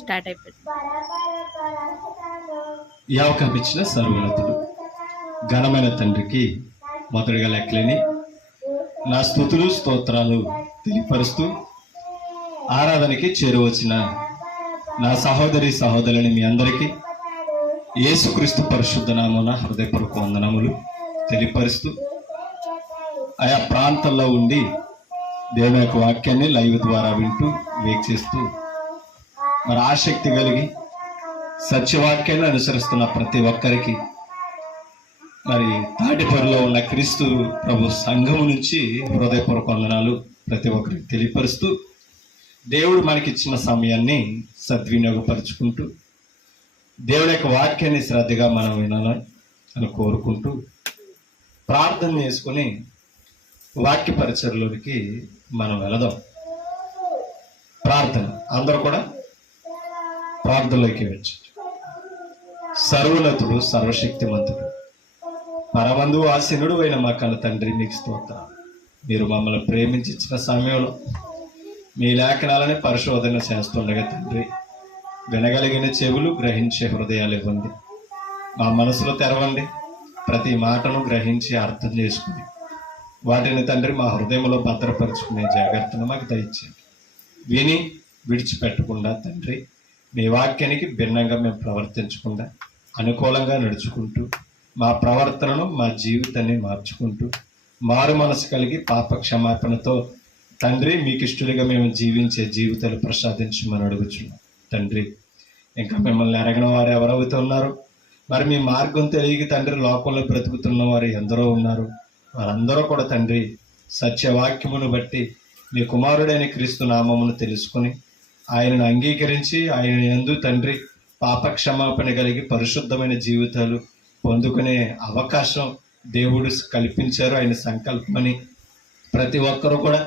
Start అయిపోయింది. ఈ అవకాశం ఇచ్చిన సర్వోన్నతుడు ఘనమైన తండ్రికి మొదటిగా లెక్కలేని నా స్తుతులు స్తోత్రాలు తెలియపరుస్తూ ఆరాధనకి చేరువచ్చిన నా సహోదరి సహోదరుని మీ అందరికీ యేసుక్రీస్తు పరిశుద్ధ నామమున హృదయపూర్వక వందనములు తెలియపరుస్తూ ఆయా ప్రాంతాల్లో ఉండి దేవుని యొక్క వాక్యాన్ని లైవ్ ద్వారా వింటూ వీక్షిస్తూ మరి ఆసక్తి కలిగి సత్యవాక్యాన్ని అనుసరిస్తున్న ప్రతి ఒక్కరికి మరి తాటిపరిలో ఉన్న క్రీస్తు ప్రభు సంఘము నుంచి హృదయపూర్వక వందనాలు ప్రతి ఒక్కరికి తెలియపరుస్తూ దేవుడు మనకిచ్చిన సమయాన్ని సద్వినియోగపరుచుకుంటూ దేవుడి యొక్క వాక్యాన్ని శ్రద్ధగా మనం వినాలని అని కోరుకుంటూ ప్రార్థన చేసుకుని వాక్య పరిచయలోనికి మనం వెళదాం. ప్రార్థన అందరూ కూడా ప్రార్థనలోకి వచ్చి సర్వోన్నతుడు సర్వశక్తిమంతుడు పరమందు ఆసీనుడు అయిన మా కన్న తండ్రి మీకు స్తోత్రం. మీరు మమ్మల్ని ప్రేమించిన సమయంలో మీ లేఖనాలని పరిశోధన చేస్తుండగా తండ్రి వినగలిగిన చెవులు గ్రహించే హృదయాలు ఇవ్వండి. మా మనసులో తెరవండి. ప్రతి మాటను గ్రహించి అర్థం చేసుకుని వాటిని తండ్రి మా హృదయంలో భద్రపరుచుకునే జాగ్రత్తను మాకు దయచేయండి. విని విడిచిపెట్టకుండా తండ్రి మీ వాక్యానికి భిన్నంగా మేము ప్రవర్తించకుండా అనుకూలంగా నడుచుకుంటూ మా ప్రవర్తనను మా జీవితాన్ని మార్చుకుంటూ మారు మనసు కలిగి పాప క్షమాపణతో తండ్రి మీకు ఇష్టలుగా మేము జీవించే జీవితాలు ప్రసాదించమని అడుగుచున్నాం. తండ్రి ఇంకా మిమ్మల్ని ఎరగిన వారు ఎవరైతే ఉన్నారో మరి మీ మార్గం తెలియక తండ్రి లోకంలో బ్రతుకుతున్న వారు ఎందరో ఉన్నారు. వారందరూ కూడా తండ్రి సత్యవాక్యమును బట్టి మీ కుమారుడైన క్రీస్తు నామమును తెలుసుకుని ఆయనను అంగీకరించి ఆయన యందు తండ్రి పాప క్షమాపణ కలిగి పరిశుద్ధమైన జీవితాలు పొందుకునే అవకాశం దేవుడు కల్పించారు. ఆయన సంకల్పమని ప్రతి ఒక్కరూ కూడా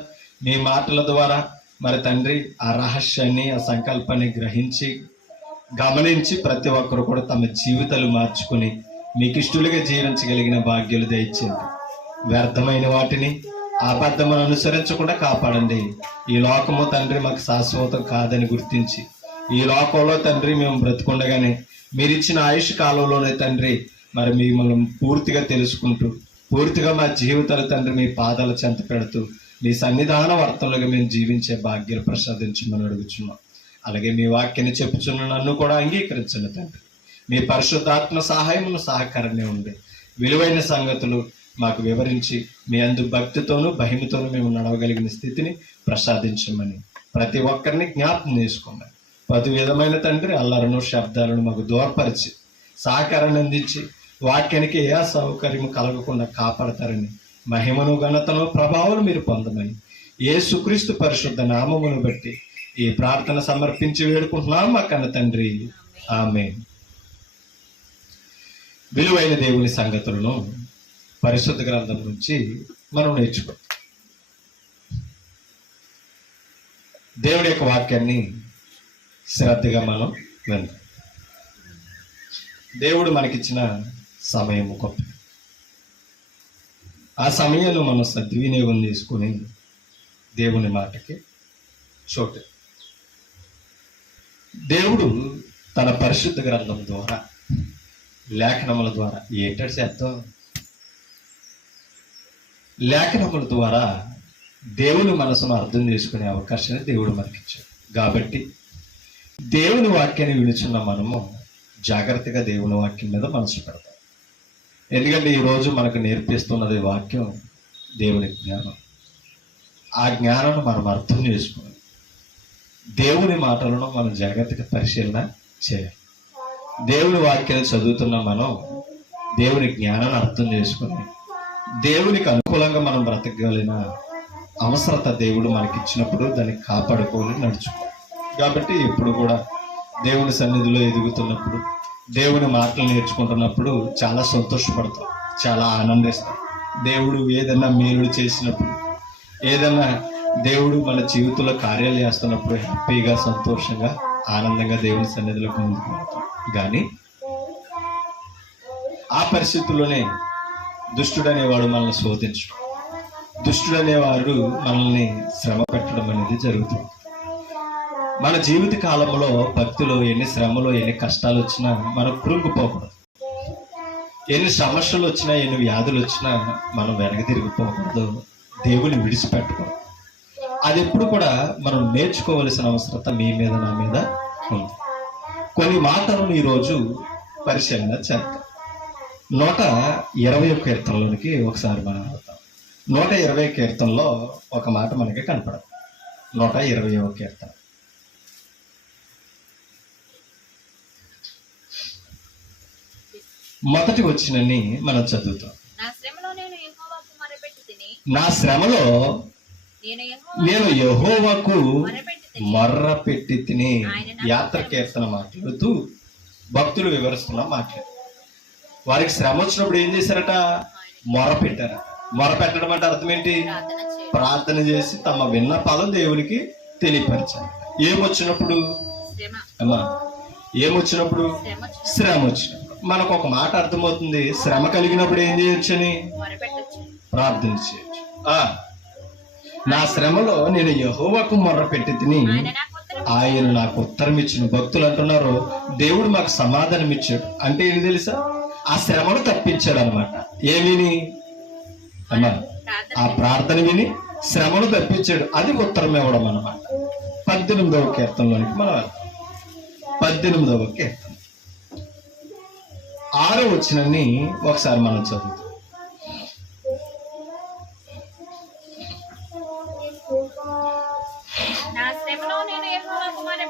మీ మాటల ద్వారా మరి తండ్రి ఆ రహస్యాన్ని ఆ సంకల్పాన్ని గ్రహించి గమనించి ప్రతి ఒక్కరు కూడా తమ జీవితాలు మార్చుకుని మీకు ఇష్టలుగా జీవించగలిగిన భాగ్యాలు దయచేయండి. వ్యర్థమైన వాటిని అబద్ధమును అనుసరించకుండా కాపాడండి. ఈ లోకము తండ్రి మాకు శాశ్వతం కాదని గుర్తించి ఈ లోకంలో తండ్రి మేము బ్రతుకుండగానే మీరు ఇచ్చిన ఆయుష్ కాలంలోనే తండ్రి మరి మిమ్మల్ని పూర్తిగా తెలుసుకుంటూ పూర్తిగా మా జీవితాలు తండ్రి మీ పాదాల చెంత పెడుతూ మీ సన్నిధాన వర్తనలుగా మేము జీవించే భాగ్యాలు ప్రసాదించమని అడుగుచున్నాం. అలాగే మీ వాక్యాన్ని చెప్పుచున్న నన్ను కూడా అంగీకరించండి తండ్రి. మీ పరిశుద్ధాత్మ సహాయమును సహకారాన్ని ఉండి విలువైన సంగతులు మాకు వివరించి మీ అందు భక్తితోనూ భయముతోనూ మేము నడవగలిగిన స్థితిని ప్రసాదించమని ప్రతి ఒక్కరిని జ్ఞాపకం చేసుకోమని ప్రతి విధమైన తండ్రి అల్లరను శబ్దాలను మాకు దూరపరిచి సహకారాన్ని అందించి వాక్యానికి ఏ అసౌకర్యం కలగకుండా కాపాడతారని మహిమను ఘనతను ప్రభావం మీరు పొందమని యేసుక్రీస్తు పరిశుద్ధ నామమును బట్టి ఈ ప్రార్థన సమర్పించి వేడుకుంటున్నాం మా కన్న తండ్రి, ఆమేన్. విలువైన దేవుని సంగతులను పరిశుద్ధ గ్రంథం నుంచి మనం నేర్చుకో. దేవుడి యొక్క వాక్యాన్ని శ్రద్ధగా మనం విందాం. దేవుడు మనకిచ్చిన సమయం గొప్ప. ఆ సమయంలో మనం సద్వినియోగం చేసుకుని దేవుని మాటకి చోటు. దేవుడు తన పరిశుద్ధ గ్రంథం ద్వారా లేఖనముల ద్వారా ఏంటంటే చేద్దాం, లేఖనముల ద్వారా దేవుని మనసును అర్థం చేసుకునే అవకాశాన్ని దేవుడు మనకిచ్చాడు. కాబట్టి దేవుని వాక్యాన్ని వినుచున్న మనము జాగ్రత్తగా దేవుని వాక్యం మీద మనసు పెడతాం. ఎందుకంటే ఈరోజు మనకు నేర్పిస్తున్నది వాక్యం దేవుని జ్ఞానం. ఆ జ్ఞానాన్ని మనం అర్థం చేసుకుని దేవుని మాటలను మనం జాగ్రత్తగా పరిశీలన చేయాలి. దేవుని వాక్యాన్ని చదువుతున్న మనం దేవుని జ్ఞానాన్ని అర్థం చేసుకుని దేవునికి అనుకూలంగా మనం బ్రతకగలిగిన అవసరత దేవుడు మనకి ఇచ్చినప్పుడు దాన్ని కాపాడుకోవాలి, నడుచుకోవాలి. కాబట్టి ఎప్పుడు కూడా దేవుని సన్నిధిలో ఎదుగుతున్నప్పుడు దేవుని మాటలు నేర్చుకుంటున్నప్పుడు చాలా సంతోషపడతాం, చాలా ఆనందిస్తాం. దేవుడు ఏదైనా మేలు చేసినప్పుడు, ఏదైనా దేవుడు మన జీవితంలో కార్యాలు చేస్తున్నప్పుడు హ్యాపీగా సంతోషంగా ఆనందంగా దేవుని సన్నిధిలోకి ముందుకు వెళ్తాం. కానీ ఆ పరిస్థితుల్లోనే దుష్టుడు అనేవాడు మనల్ని శోధించడం, దుష్టుడు అనేవాడు మనల్ని శ్రమ పెట్టడం అనేది జరుగుతుంది. మన జీవిత కాలంలో భక్తిలో ఎన్ని శ్రమలు ఎన్ని కష్టాలు వచ్చినా మనం కృంగిపోకూడదు. ఎన్ని సమస్యలు వచ్చినా ఎన్ని వ్యాధులు వచ్చినా మనం వెనక తిరిగిపోకూడదు. దేవుని విడిచిపెట్టకూడదు. అది ఎప్పుడు కూడా మనం నేర్చుకోవలసిన అవసరత మీ మీద నా మీద ఉంది. కొన్ని మాటలను ఈరోజు పరిశీలన చేద్దాం. 120 కీర్తనలోనికి ఒకసారి మనం వెళ్తాం. 120 కీర్తనలో ఒక మాట మనకి కనపడదు. 120వ కీర్తన మొదటి వచ్చినని మనం చదువుతాం. నా శ్రమలో నేను యెహోవాకు మొర్ర పెట్టి తిని. యాత్ర కీర్తన మాట్లాడుతూ భక్తులు వివరిస్తున్న మాట్లాడు. వారికి శ్రమ వచ్చినప్పుడు ఏం చేశారట? మొర పెట్టారట. మొర పెట్టడం అంటే అర్థం ఏంటి? ప్రార్థన చేసి తమ విన్నపాలు దేవునికి తెలియపరిచారు. ఏమొచ్చినప్పుడు? ఏమొచ్చినప్పుడు? శ్రమ వచ్చినప్పుడు. మనకు ఒక మాట అర్థమవుతుంది. శ్రమ కలిగినప్పుడు ఏం చేయొచ్చని? ప్రార్థన చేయొచ్చు. నా శ్రమలో నేను యెహోవాకు మొర్ర పెట్టి తిని, ఆయన నాకు ఉత్తరం ఇచ్చిన. భక్తులు అంటున్నారు దేవుడు మాకు సమాధానం ఇచ్చాడు. అంటే ఏంటి తెలుసా? ఆ శ్రమను తప్పించాడు అనమాట. ఏమిని అమ్మా? ఆ ప్రార్థన విని శ్రమను తప్పించాడు. అది ఉత్తరం ఇవ్వడం అనమాట. 18వ కీర్తనలోనికి మనం వెళ్తాం. 18వ కీర్తన 6వ వచనాన్ని ఒకసారి మనం చదువుతాం.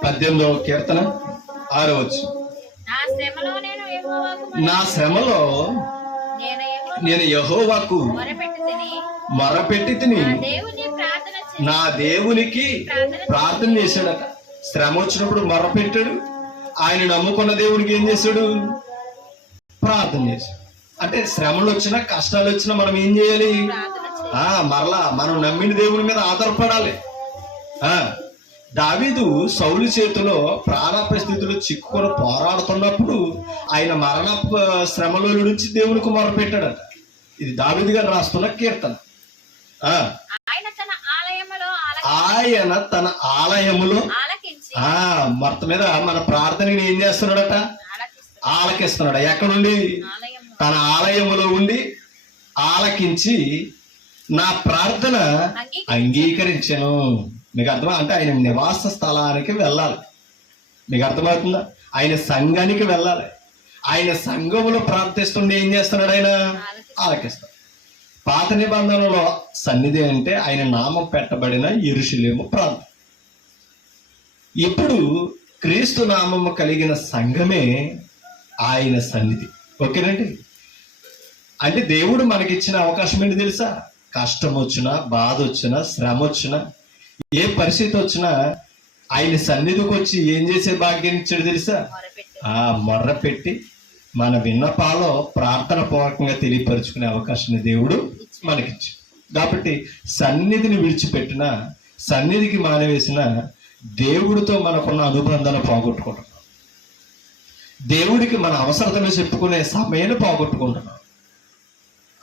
18వ కీర్తన 6వ వచనం. నా శ్రమలో నేను యెహోవాకు మొరపెట్టి తిని. నా దేవునికి ప్రార్థన చేశాడట. శ్రమ వచ్చినప్పుడు మొరపెట్టాడు. ఆయన నమ్ముకున్న దేవునికి ఏం చేశాడు? ప్రార్థన చేశాడు. అంటే శ్రమలు వచ్చినా కష్టాలు వచ్చినా మనం ఏం చేయాలి? మరలా మనం నమ్మిన దేవుని మీద ఆధారపడాలి. దావీదు సౌలు చేతిలో ప్రాణాపాయ స్థితిలో చిక్కుకొని పోరాడుతున్నప్పుడు ఆయన మరణ శ్రమలో నుంచి దేవునికి మొరపెట్టాడట. ఇది దావీదు గారు రాస్తున్న కీర్తన. ఆయన తన ఆలయములో మొత్తం మీద మన ప్రార్థనని ఏం చేస్తున్నాడట? ఆలకిస్తున్నాడు. ఎక్కడుండి? తన ఆలయములో ఉండి ఆలకించి నా ప్రార్థన అంగీకరించను. మీకు అర్థమా? అంటే ఆయన నివాస స్థలానికి వెళ్ళాలి. మీకు అర్థమవుతుందా? ఆయన సంఘానికి వెళ్ళాలి. ఆయన సంఘములో ప్రార్థిస్తుండే ఏం చేస్తున్నాడు? ఆయన ఆలకిస్తాడు. పాత నిబంధనలో సన్నిధి అంటే ఆయన నామం పెట్టబడిన యెరూషలేము ప్రాంతం. ఇప్పుడు క్రీస్తు నామము కలిగిన సంఘమే ఆయన సన్నిధి. ఓకేనండి? అంటే దేవుడు మనకిచ్చిన అవకాశం ఏంటి తెలుసా? కష్టం వచ్చినా, బాధ వచ్చినా, శ్రమ వచ్చినా, ఏ పరిస్థితి వచ్చినా ఆయన సన్నిధికి వచ్చి ఏం చేసే భాగ్యం ఇచ్చాడు తెలుసా? మొర్ర పెట్టి మన విన్నపాలో ప్రార్థన పూర్వకంగా తెలియపరుచుకునే అవకాశాన్ని దేవుడు మనకిచ్చాడు. కాబట్టి సన్నిధిని విడిచిపెట్టిన, సన్నిధికి మానవేసిన దేవుడితో మనకున్న అనుబంధాన్ని పోగొట్టుకుంటున్నాం. దేవుడికి మన అవసరతను చెప్పుకునే సమయాన్ని పోగొట్టుకుంటున్నాం.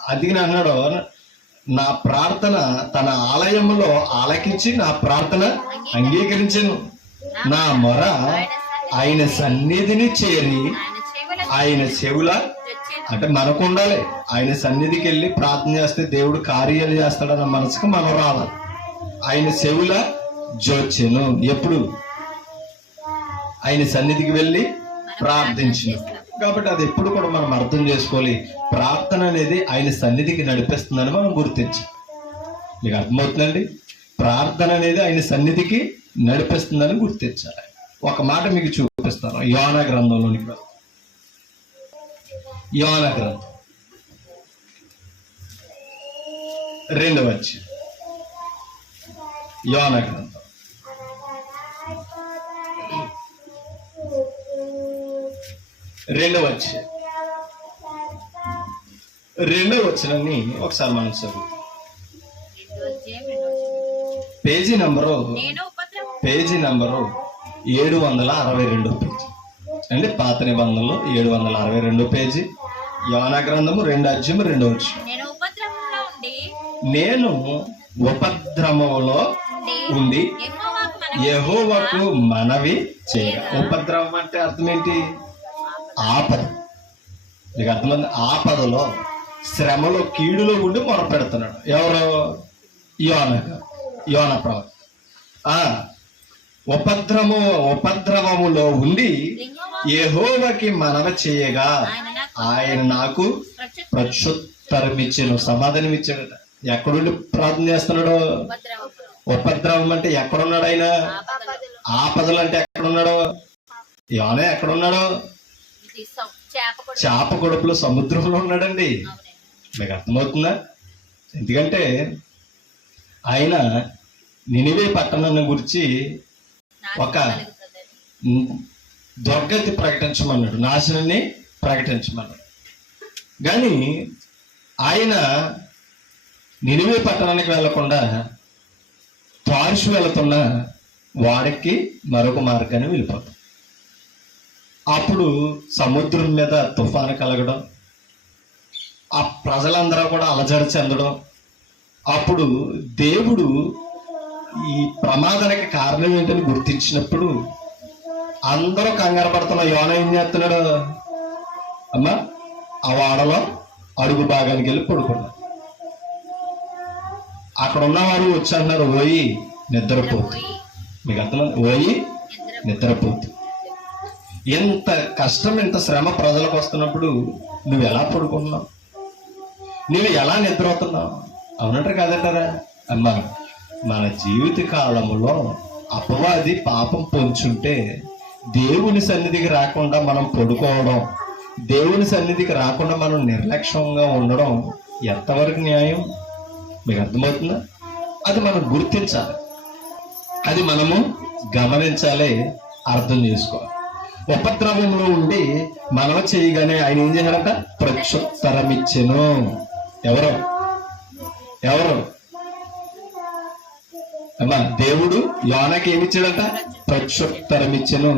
అందుకని అన్నాడు, నా ప్రార్థన తన ఆలయంలో ఆలకించి నా ప్రార్థన అంగీకరించను. నా మొర ఆయన సన్నిధిని చేరి ఆయన చెవుల, అంటే మనకు ఉండాలి. ఆయన సన్నిధికి వెళ్ళి ప్రార్థన చేస్తే దేవుడు కార్యాలు చేస్తాడన్న మనసుకు మనం రావాలి. ఆయన చెవుల జోచెను. ఎప్పుడు? ఆయన సన్నిధికి వెళ్ళి ప్రార్థించిన. కాబట్టి అది ఎప్పుడు కూడా మనం అర్థం చేసుకోవాలి. ప్రార్థన అనేది ఆయన సన్నిధికి నడిపిస్తుందని మనం గుర్తించాలి. మీకు అర్థమవుతుందండి? ప్రార్థన అనేది ఆయన సన్నిధికి నడిపిస్తుందని గుర్తించాలి. ఒక మాట మీకు చూపిస్తాను. యోనా గ్రంథంలోనికి వెళ్తాం. యోనా గ్రంథం 2వ అధ్యాయం. యోనా గ్రంథం 2వ అధ్యాయం 2వ వచనాన్ని ఒకసారి మనం చదువు. పేజీ నంబరు 762 పేజీ అంటే పాత నిబంధనలో 762 పేజీ. యోనా గ్రంథము 2వ అధ్యాయం 2వ వచనం. నేను ఉపద్రవములో ఉండి యెహోవాకు మనవి చేయగా. ఉపద్రవం అంటే అర్థం ఏంటి? ఆపద. మీకు అర్థమైంది? ఆపదలో, శ్రమలో, కీడులో ఉండి మొరపెడుతున్నాడు. ఎవరు? యోనా ప్రవక్త. ఉపద్రవములో ఉండి యెహోవాకి మనవి చేయగా ఆయన నాకు ప్రత్యుత్తరమిచ్చాను, సమాధానం ఇచ్చాడట. ఎక్కడుండి ప్రార్థన చేస్తున్నాడు? ఉపద్రవం అంటే ఎక్కడున్నాడు ఆయన? ఆపదలు అంటే ఎక్కడున్నాడు? యోనా ఎక్కడున్నాడు? చేప కొడుపులో, సముద్రంలో ఉన్నాడండి. మీకు అర్థమవుతుందా? ఎందుకంటే ఆయన నినివే పట్టణాన్ని గురించి ఒక దుర్గతి ప్రకటించమన్నాడు, నాశనాన్ని ప్రకటించమన్నాడు. కానీ ఆయన నినివే పట్టణానికి వెళ్లకుండా తార్షు వెళుతున్న వాడికి మరొక మార్గాన్ని వెళ్ళిపోతాం. అప్పుడు సముద్రం మీద తుఫాను కలగడం, ఆ ప్రజలందరూ కూడా అలజడి చెందడం. అప్పుడు దేవుడు ఈ ప్రమాదానికి కారణం ఏంటని గుర్తించినప్పుడు అందరూ కంగారు పడుతున్న యోనా ఏం చేస్తున్నాడు? అమ్మా, ఆ వాడలో అడుగు భాగానికి వెళ్ళి పడుకున్నాడు. అక్కడ ఉన్నవారు వచ్చి అంటున్నారు, ఓయి నిద్రపోతు. మీకు అర్థమైంది? ఓయి నిద్రపోతు. ఎంత కష్టం, ఎంత శ్రమ ప్రజలకు వస్తున్నప్పుడు నువ్వు ఎలా పడుకున్నావు? నువ్వు ఎలా నిద్రపోతున్నావు? అవునంటారు కాదంటారా? అమ్మా, మన జీవిత కాలంలో అపవాది పాపం పొంచుంటే దేవుని సన్నిధికి రాకుండా మనం పడుకోవడం, దేవుని సన్నిధికి రాకుండా మనం నిర్లక్ష్యంగా ఉండడం ఎంతవరకు న్యాయం? మీకు అర్థమవుతుందా? అది మనం గుర్తించాలి, అది మనము గమనించాలి, అర్థం చేసుకోవాలి. ఉపద్రవంలో ఉండి మనవ చేయగానే ఆయన ఏం చేశాడంట? ప్రత్యుత్తరం ఇచ్చెను. ఎవరు? అమ్మా, దేవుడు యోనాకి ఏమిచ్చాడంట? ప్రత్యుత్తరం ఇచ్చెను.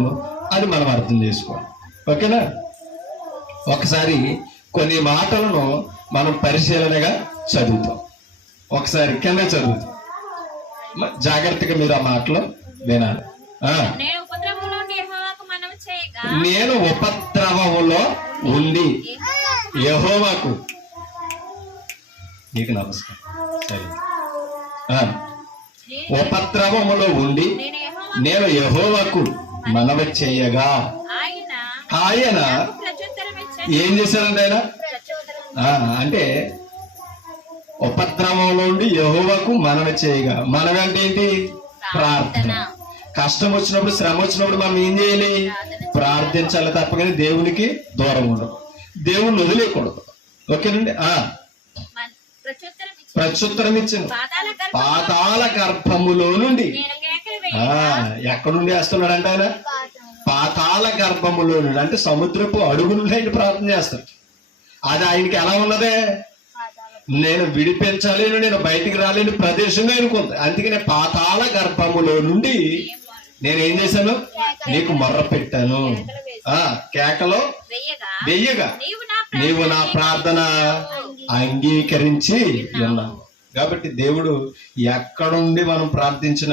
అది మనం అర్థం చేసుకోవాలి. ఓకేనా? ఒకసారి కొన్ని మాటలను మనం పరిశీలనగా చదువుతాం. ఒకసారి కింద చదువుతాం, జాగ్రత్తగా మీరు ఆ మాటలు వినాలి. నేను ఉపద్రవములో ఉండి యెహోవాకు, నీకు నమస్కారం. సరే, ఉపద్రవములో ఉండి నేను యెహోవాకు మనవి చేయగా ఆయన ఏం చేశాడంటే ఆయన అంటే ఉపద్రవంలో ఉండి యెహోవాకు మనవి చేయగా. మనవి అంటే ఏంటి? ప్రార్థన. కష్టం వచ్చినప్పుడు, శ్రమ వచ్చినప్పుడు మనం ఏం చేయాలి? ప్రార్థించాలి తప్ప కానీ దేవునికి దూరం ఉండదు, దేవుణ్ణి వదిలేయకూడదు. ఓకేనండి? ప్రత్యుత్తరం ఇచ్చింది. పాతాళ గర్భములో నుండి. ఎక్కడుండి వేస్తున్నాడంటే ఆయన? పాతాళ గర్భములో నుండి, అంటే సముద్రపు అడుగు నుండి ఆయన ప్రార్థన చేస్తాడు. అది ఆయనకి ఎలా ఉన్నదే? నేను విడిపించాలి, నేను బయటికి రాలేని ప్రదేశంగా అనుకుంది. అందుకనే పాతాళ గర్భములో నుండి నేను ఏం చేశాను? నీకు మొర్ర పెట్టాను, కేకలో వెయ్యగా నీవు నా ప్రార్థన అంగీకరించి ఉన్నావు. కాబట్టి దేవుడు ఎక్కడుండి మనం ప్రార్థించిన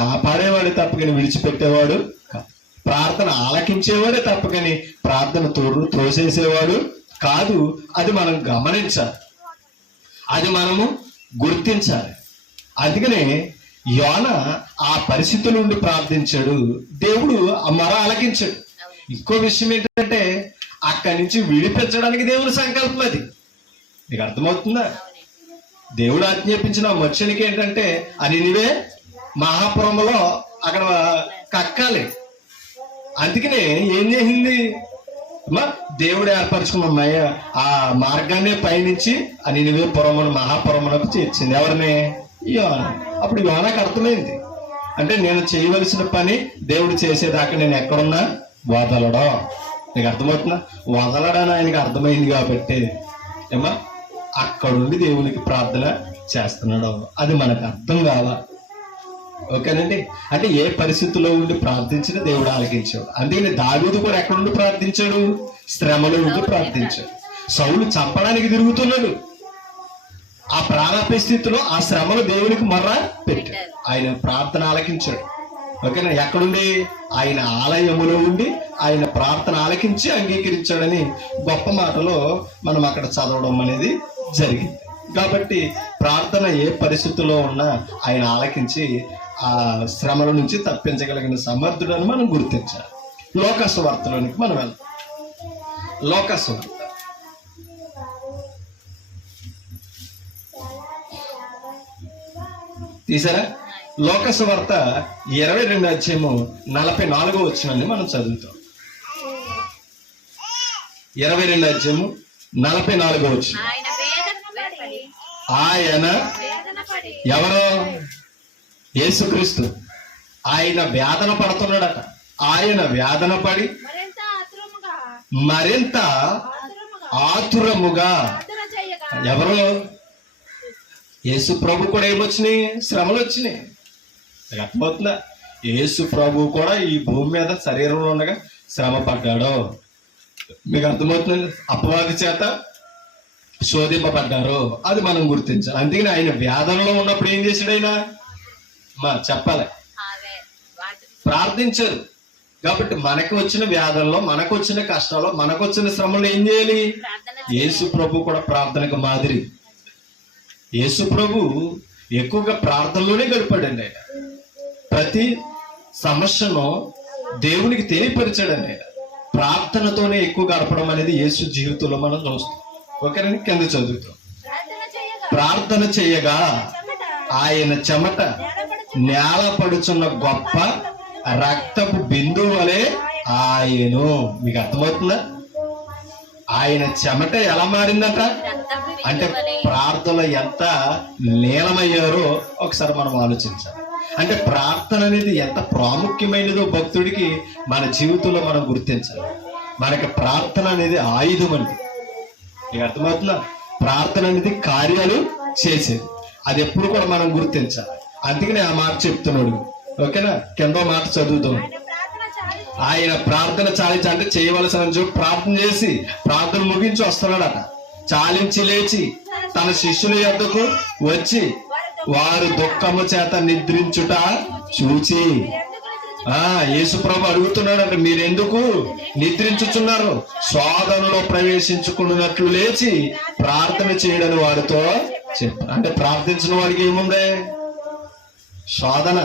కాపాడేవాడు తప్పకని విడిచిపెట్టేవాడు కాదు. ప్రార్థన ఆలకించేవాడే తప్పకని ప్రార్థన త్రోసేసేవాడు కాదు. అది మనం గమనించాలి, అది మనము గుర్తించాలి. అందుకనే యోనా ఆ పరిస్థితి నుండి ప్రార్థించాడు, దేవుడు ఆ మొర ఆలకించాడు. ఇంకో విషయం ఏంటంటే అక్కడి నుంచి విడిపించడానికి దేవుని సంకల్పం. అది మీకు అర్థమవుతుందా? దేవుడు ఆజ్ఞాపించిన మత్స్యునికి ఏంటంటే ఆ నినివే మహాపురంలో అక్కడ కక్కాలి. అందుకనే ఏం చేసింది? దేవుడు ఏర్పరచుకున్న ఆ మార్గాన్ని పయనించి ఆ నినివే పురమును మహాపురమునకు చేర్చింది. ఎవరిని? యోనా. అప్పుడు యోనాకు అర్థమైంది, అంటే నేను చేయవలసిన పని దేవుడు చేసేదాకా నేను ఎక్కడున్నా వదలడం. నీకు అర్థమవుతుందా? వదలడని ఆయనకి అర్థమైంది కాబట్టి ఏమా అక్కడుండి దేవునికి ప్రార్థన చేస్తున్నాడు. అది మనకు అర్థం కావాలి. ఓకేనండి? అంటే ఏ పరిస్థితుల్లో ఉండి ప్రార్థించినా దేవుడు ఆలకించాడు. అందుకని దావీదు కూడా ఎక్కడుండి ప్రార్థించాడు? శ్రమలో ఉండి ప్రార్థించాడు. సౌలు చంపడానికి తిరుగుతున్నాడు, ఆ ప్రాణాపాయ స్థితిలో ఆ శ్రమలు దేవునికి మొర్ర పెట్టాడు. ఆయన ప్రార్థన ఆలకించాడు. ఓకేనా? ఎక్కడుండి? ఆయన ఆలయములో ఉండి ఆయన ప్రార్థన ఆలకించి అంగీకరించాడని గొప్ప మాటలో మనం అక్కడ చదవడం అనేది జరిగింది. కాబట్టి ప్రార్థన ఏ పరిస్థితుల్లో ఉన్నా ఆయన ఆలకించి ఆ శ్రమల నుంచి తప్పించగలిగిన సమర్థుడని మనం గుర్తించాలి. లోకాసు వార్తలోనికి మనం వెళ్దాం. లోకాసు వార్త తీసారా? లోకాసు వార్త 22 అధ్యాయము 44 వచనాన్ని మనం చదువుతాం. 22 అధ్యాయము 44 వచనం. ఆయన ఎవరో? యేసుక్రీస్తు. ఆయన వేదన పడుతున్నాడట. ఆయన వేదన పడి మరింత ఆతురముగా. ఎవరు? యేసు ప్రభు కూడా ఏమొచ్చినాయి? శ్రమలు వచ్చినాయి. అర్థమవుతుందా? యేసు ప్రభు కూడా ఈ భూమి మీద శరీరంలో ఉండగా శ్రమ పడ్డాడు. మీకు అర్థమవుతుంది? అపవాది చేత శోధింపబడ్డారు. అది మనం గుర్తించాలి. అందుకని ఆయన వేదనలో ఉన్నప్పుడు ఏం చేశాడు? ఆయన చెప్పాలి, ప్రార్థించారు. కాబట్టి మనకు వచ్చిన వ్యాధుల్లో, మనకు వచ్చిన కష్టాల్లో, మనకు వచ్చిన శ్రమలో ఏం చేయాలి? యేసు ప్రభు కూడా ప్రార్థనకు మాదిరి. యేసు ప్రభు ఎక్కువగా ప్రార్థనలోనే గడిపాడండి. ఆయన ప్రతి సమస్యను దేవునికి తెలియపరిచాడండి. ఆయన ప్రార్థనతోనే ఎక్కువ గడపడం అనేది యేసు జీవితంలో మనం చూస్తాం. ఓకేనండి? కింద చదువుతాం. ప్రార్థన చేయగా ఆయన చెమట నేల పడుచున్న గొప్ప రక్తపు బిందువు వలె ఆయను. మీకు అర్థమవుతుందా? ఆయన చెమట ఎలా మారిందట అంటే ప్రార్థనలో ఎంత లీనమయ్యారో ఒకసారి మనం ఆలోచించాలి. అంటే ప్రార్థన అనేది ఎంత ప్రాముఖ్యమైనదో భక్తుడికి మన జీవితంలో మనం గుర్తించాలి. మనకి ప్రార్థన అనేది ఆయుధం అనేది. మీకు అర్థమవుతుందా? ప్రార్థన అనేది కార్యాలు చేసేది. అది ఎప్పుడు కూడా మనం గుర్తించాలి. అందుకనే ఆ మాట చెప్తున్నాడు. ఓకేనా? కింద మాట చదువుతాం. ఆయన ప్రార్థన చాలించి అంటే చేయవలసిన ప్రార్థన చేసి ప్రార్థన ముగించి వస్తున్నాడట. చాలించి లేచి తన శిష్యుల యొద్దకు వచ్చి వారు దుఃఖము చేత నిద్రించుట చూచి. యేసు ప్రభు అడుగుతున్నాడంటే, మీరెందుకు నిద్రించుచున్నారు? శోధనలో ప్రవేశించుకున్నట్లు లేచి ప్రార్థన చేయడని వారితో చెప్పారు. అంటే ప్రార్థించిన వాడికి ఏముంది? శోధన.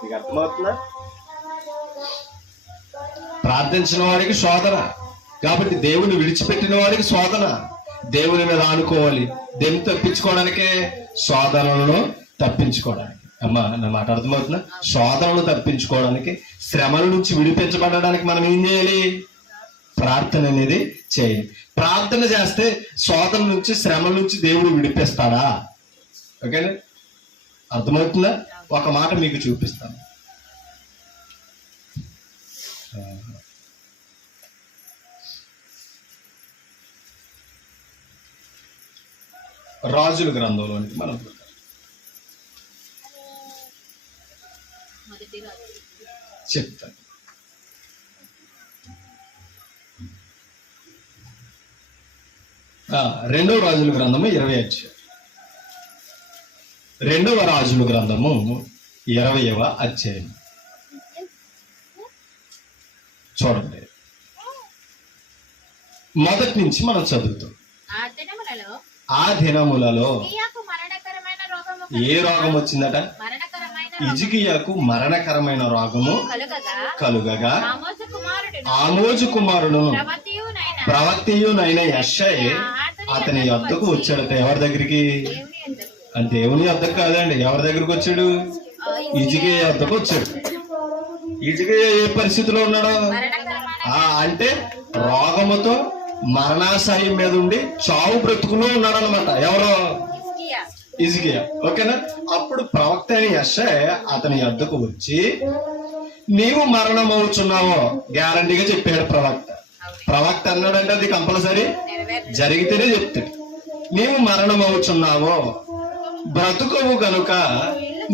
మీకు అర్థమవుతుందా? ప్రార్థించిన వాడికి శోధన. కాబట్టి దేవుని విడిచిపెట్టిన వాడికి శోధన. దేవుని మీద ఆనుకోవాలి. దేవుని తప్పించుకోవడానికే శోధనలను తప్పించుకోవడానికి. అమ్మా, నా మాట అర్థమవుతుందా? శోధనలు తప్పించుకోవడానికి, శ్రమల నుంచి విడిపించబడడానికి మనం ఏం చేయాలి? ప్రార్థన అనేది చేయాలి. ప్రార్థన చేస్తే శోధన నుంచి, శ్రమల నుంచి దేవుడు విడిపిస్తాడా? ఓకేనా? అర్థమవుతుందా? ఒక మాట మీకు చూపిస్తాను. రాజుల గ్రంథంలోనికి మనం చెప్తాను. రెండవ రాజుల గ్రంథము 20 అధ్యాయం. రెండవ రాజుల గ్రంథము 20వ అధ్యాయం చూడండి. మొదటి నుంచి మనం చదువుతాం. ఆ దినములలో ఏ రోగం వచ్చిందట? హిజ్కియాకు మరణకరమైన రోగము కలుగగా ఆమోజు కుమారుడు ప్రవక్తయునైన యెషయా అతని యొద్దకు వచ్చాడట. ఎవరి దగ్గరికి? దేవుని యొద్దకు కాదండి. ఎవరి దగ్గరకు వచ్చాడు? హిజ్కియా యొద్దకు వచ్చాడు. హిజ్కియా ఏ పరిస్థితిలో ఉన్నాడు? అంటే రోగముతో మరణాశయం మీద ఉండి చావు బ్రతుకులో ఉన్నాడు అనమాట. ఎవరో? హిజ్కియా. ఓకేనా? అప్పుడు ప్రవక్త అయిన యెషయా అతని యొద్దకు వచ్చి, నీవు మరణం అవుతున్నావో గ్యారంటీగా చెప్పాడు ప్రవక్త. ప్రవక్త అన్నాడంటే అది కంపల్సరీ జరిగితేనే చెప్తాడు. నీవు మరణం అవుతున్నావో బ్రతుకవు కనుక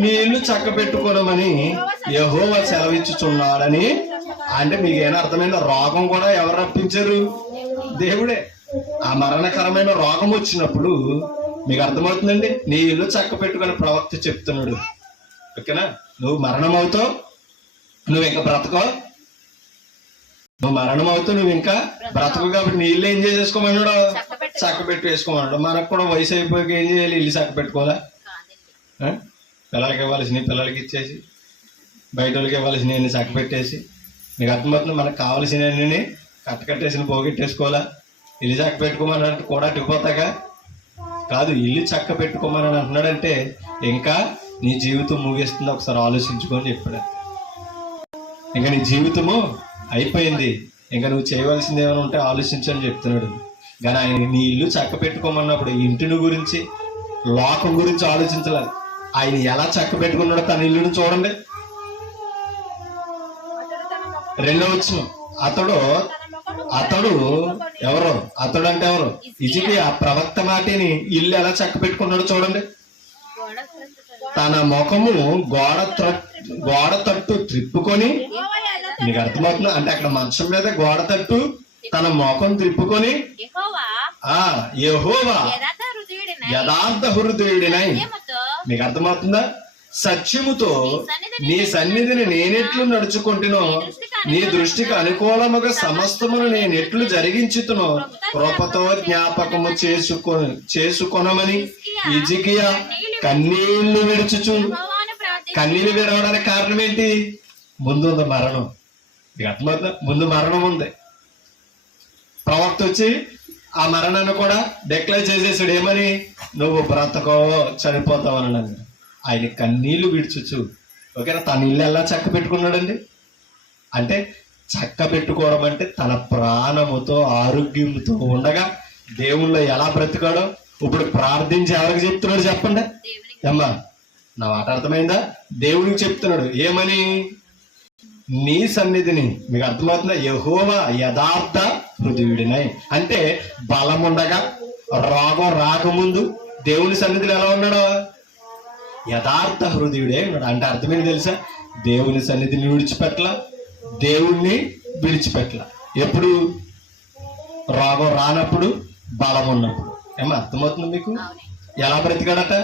నీ ఇల్లు చక్క పెట్టుకోనమని యెహోవా సెలవిచ్చుచున్నాడని. అంటే మీకేనా అర్థమైన? రోగం కూడా ఎవరు రప్పించారు? దేవుడే. ఆ మరణకరమైన రోగం వచ్చినప్పుడు మీకు అర్థమవుతుందండి? నీ ఇల్లు చక్క పెట్టుకుని ప్రవక్త చెప్తున్నాడు. ఓకేనా? నువ్వు మరణం అవుతావు, నువ్వు ఇంకా బ్రతకో. నువ్వు మరణం అవుతావు, నువ్వు ఇంకా బ్రతకు. కాబట్టి నీ ఇల్లు ఏం చేసేసుకోమన్నాడు? చక్క పెట్టి వేసుకోమన్నాడు. మనకు కూడా వయసు అయిపోయి ఏం చేయాలి? ఇల్లు చక్క పెట్టుకోవాలా? పిల్లలకి ఇవ్వాల్సినవి పిల్లలకి ఇచ్చేసి, బయట వాళ్ళకి ఇవ్వాల్సినవి చక్క పెట్టేసి, నీకు అర్థమవుతుంది? మనకు కావాల్సినవన్నీ కట్టేసిన పోగొట్టేసుకోవాలా? ఇల్లు చక్క పెట్టుకోమని కూడా అట్టుకుపోతాగా కాదు. ఇల్లు చక్క పెట్టుకోమని అంటున్నాడంటే ఇంకా నీ జీవితం ముగిస్తుంది. ఒకసారి ఆలోచించుకొని చెప్పాడు. ఇంకా నీ జీవితము అయిపోయింది, ఇంకా నువ్వు చేయవలసింది ఏమైనా ఉంటే ఆలోచించని చెప్తున్నాడు. కానీ ఆయన నీ ఇల్లు చక్క పెట్టుకోమన్నప్పుడు ఇంటిని గురించి, లోకం గురించి ఆలోచించలేదు. ఆయన ఎలా చక్క పెట్టుకున్నాడో తన ఇల్లుని చూడండి. 2వ వచనం, అతడు ఎవరు? అతడు అంటే ఎవరు? హిజ్కియా ప్రవక్త మాటిని ఇల్లు ఎలా చక్క పెట్టుకున్నాడో చూడండి. తన ముఖము గోడ తట్టు త్రిప్పుకొని, నీకు అర్థమవుతుందా? అంటే అక్కడ మంచం మీద గోడ తట్టు తన ముఖం త్రిప్పుకొని, యెహోవా యథార్థ హృదయుడినై, మీకు అర్థమవుతుందా? సత్యముతో నీ సన్నిధిని నేనెట్లు నడుచుకుంటునో, నీ దృష్టికి అనుకూలముగా సమస్తమును నేనెట్లు జరిగించుతునో కృపతో జ్ఞాపకము చేసుకొనమని హిజ్కియా కన్నీళ్లు విడుచుచు. కన్నీళ్లు విడవడానికి కారణం ఏంటి? ముందు ఉంది మరణం. మీకు అర్థమవుతుందా? ముందు మరణం ఉంది. ప్రవక్త వచ్చి ఆ మరణాన్ని కూడా డిక్లేర్ చేసేసాడు. ఏమని? నువ్వు బ్రతకో, చనిపోతావు అని. ఆయన కన్నీళ్లు విడుచుచు. ఓకేనా? తన ఇల్లు ఎలా చక్క పెట్టుకున్నాడండి? అంటే చక్క పెట్టుకోవడం అంటే తన ప్రాణముతో ఆరోగ్యంతో ఉండగా దేవుళ్ళో ఎలా బ్రతికాడో ఇప్పుడు ప్రార్థించి ఎవరికి చెప్తున్నాడు చెప్పండి అమ్మా. నా మాట అర్థమైందా? దేవుడికి చెప్తున్నాడు. ఏమని? నీ సన్నిధిని, మీకు అర్థమవుతుందా? యెహోవా యథార్థ హృదయుడినై, అంటే బలం ఉండగా, రోగం రాకముందు దేవుని సన్నిధిలో ఎలా ఉన్నాడో? యథార్థ హృదయుడే ఉన్నాడు. అంటే అర్థమైంది తెలుసా? దేవుని సన్నిధిని విడిచిపెట్టలా, దేవుణ్ణి విడిచిపెట్టలా. ఎప్పుడు? రోగం రానప్పుడు, బలం ఉన్నప్పుడు. ఏమో అర్థమవుతుంది మీకు? ఎలా బ్రతికాడట?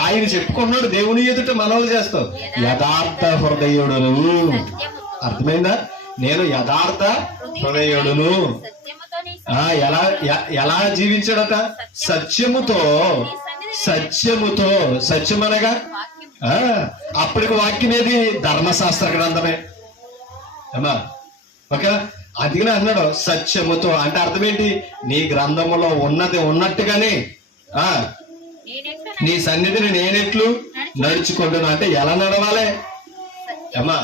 ఆయన చెప్పుకున్నాడు దేవుని ఎదుట మనవులు చేస్తావు. యథార్థ హృదయుడును. అర్థమైందా? నేను యథార్థ హృదయుడును. ఎలా జీవించాడట? సత్యముతో. సత్యం అనగా అప్పటికి వాక్యం ఏది? ధర్మశాస్త్ర గ్రంథమే అమ్మా. ఓకే, అందుకనే అన్నాడు సత్యముతో. అంటే అర్థం ఏంటి? నీ గ్రంథములో ఉన్నది ఉన్నట్టుగానే నీ సన్నిధిని నేనెట్లు నడుచుకుంటున్నా. అంటే ఎలా నడవాలి అమ్మా?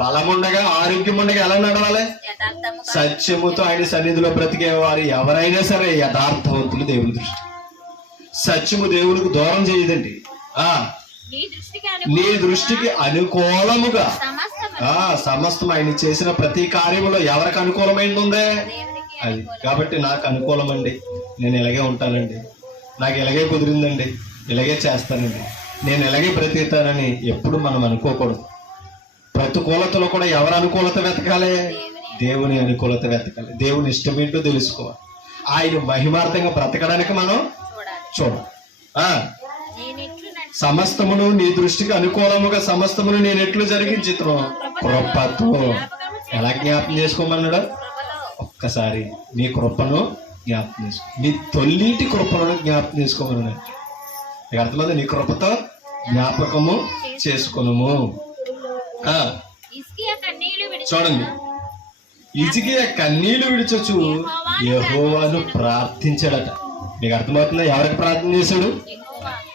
బలముండగా, ఆరోగ్యం ఉండగా ఎలా నడవాలి? సత్యముతో. ఆయన సన్నిధిలో బ్రతికే వారు ఎవరైనా సరే యథార్థవంతులు దేవుని దృష్టి. సత్యము దేవునికి దూరం చేయదండి. నీ దృష్టికి అనుకూలముగా సమస్తం ఆయన చేసిన ప్రతి కార్యములో ఎవరికి అనుకూలమైంది ఉందే అది. కాబట్టి నాకు అనుకూలమండి, నేను ఇలాగే ఉంటానండి, నాకు ఇలాగే కుదిరిందండి, ఇలాగే చేస్తానండి, నేను ఇలాగే బ్రతికుతానని ఎప్పుడు మనం అనుకోకూడదు. ప్రతికూలతలో కూడా ఎవరు అనుకూలత వెతకాలి? దేవుని అనుకూలత వెతకాలి. దేవుని ఇష్టం ఏంటో తెలుసుకోవాలి. ఆయన మహిమార్థంగా బ్రతకడానికి మనం చూడాలి. సమస్తమును నీ దృష్టికి అనుకూలముగా సమస్తమును నేను ఎట్లు జరిగించును కృపతో. ఎలా జ్ఞాపకం చేసుకోమన్నాడు? ఒక్కసారి నీ కృపను జ్ఞాపకం చేసుకో, నీ తొల్లిటి కృపను జ్ఞాపకం చేసుకోమన్నాడు. నీకు అర్థమైంది? నీ కృపతో జ్ఞాపకము చేసుకును. చూడండి, హిజ్కియా కన్నీళ్లు విడిచొచ్చు యెహోవాను ప్రార్థించాడట. మీకు అర్థమవుతుందా? ఎవరికి ప్రార్థన చేశాడు?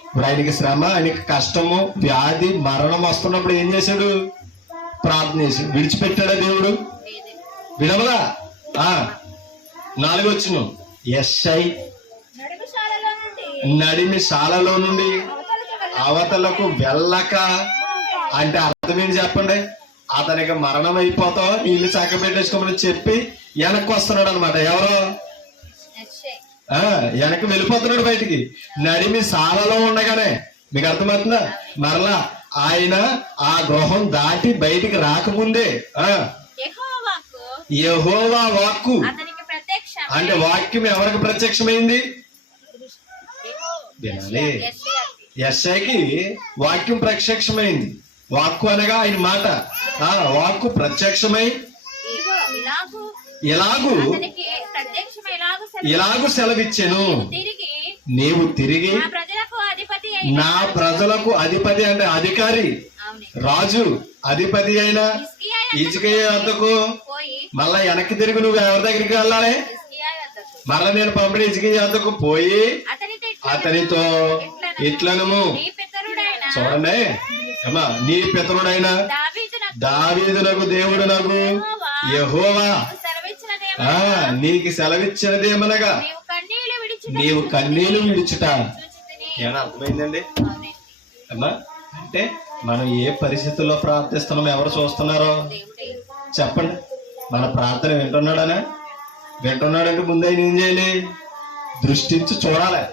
ఇప్పుడు ఆయనకి శ్రమ, ఆయనకి కష్టము, వ్యాధి, మరణం వస్తున్నప్పుడు ఏం చేశాడు? ప్రార్థన చేశాడు. విడిచిపెట్టాడా దేవుడు? విడవలా. 4వ వచనం, యెషై నడిమిశాలలో నుండి అవతలకు వెళ్ళక. అంటే అర్థం ఏంటి చెప్పండి? అతనికి మరణం అయిపోతావు, ఇల్లు చక్క పెట్టేసుకోమని చెప్పి వెనక్కి వస్తున్నాడు అనమాట. ఎవరో వెనక్కి వెళ్ళిపోతున్నాడు బయటికి. నడిమి సాలలో ఉండగానే, మీకు అర్థమవుతుందా? మరలా ఆయన ఆ గృహం దాటి బయటికి రాకముందే యెహోవా వాక్కు. అంటే వాక్యం ఎవరికి ప్రత్యక్షమైంది? వినాలి. యెషయాకి వాక్యం ప్రత్యక్షమైంది. వాక్కు అనగా ఆయన మాట. ఆ వాక్కు ప్రత్యక్షమై ఇలాగు సెలవిచ్చెను, నీవు తిరిగి నా ప్రజలకు అధిపతి అంటే అధికారి, రాజు, అధిపతి అయిన హిజ్కియా వద్దకు మళ్ళా వెనక్కి తిరిగి నువ్వు ఎవరి దగ్గరికి వెళ్ళాలి? మళ్ళా నేను పంపిణీ హిజ్కియా వద్దకు పోయి అతనితో ఇట్లనము, చూడండి అమ్మా, నీ పితరుడైన దావీదునకు దేవుడునకు యెహోవా నీకు సెలవిచ్చినదేమనగా నీవు కన్నీళ్లు విడుచుట. ఏమన్నా అర్థమైందండి అమ్మా? అంటే మనం ఏ పరిస్థితుల్లో ప్రార్థిస్తున్నామో ఎవరు చూస్తున్నారో చెప్పండి. మన ప్రార్థన వింటున్నాడనా? వింటున్నాడంటే ముందు ఆయన ఏం చేయాలి? దృష్టించి చూడాలి.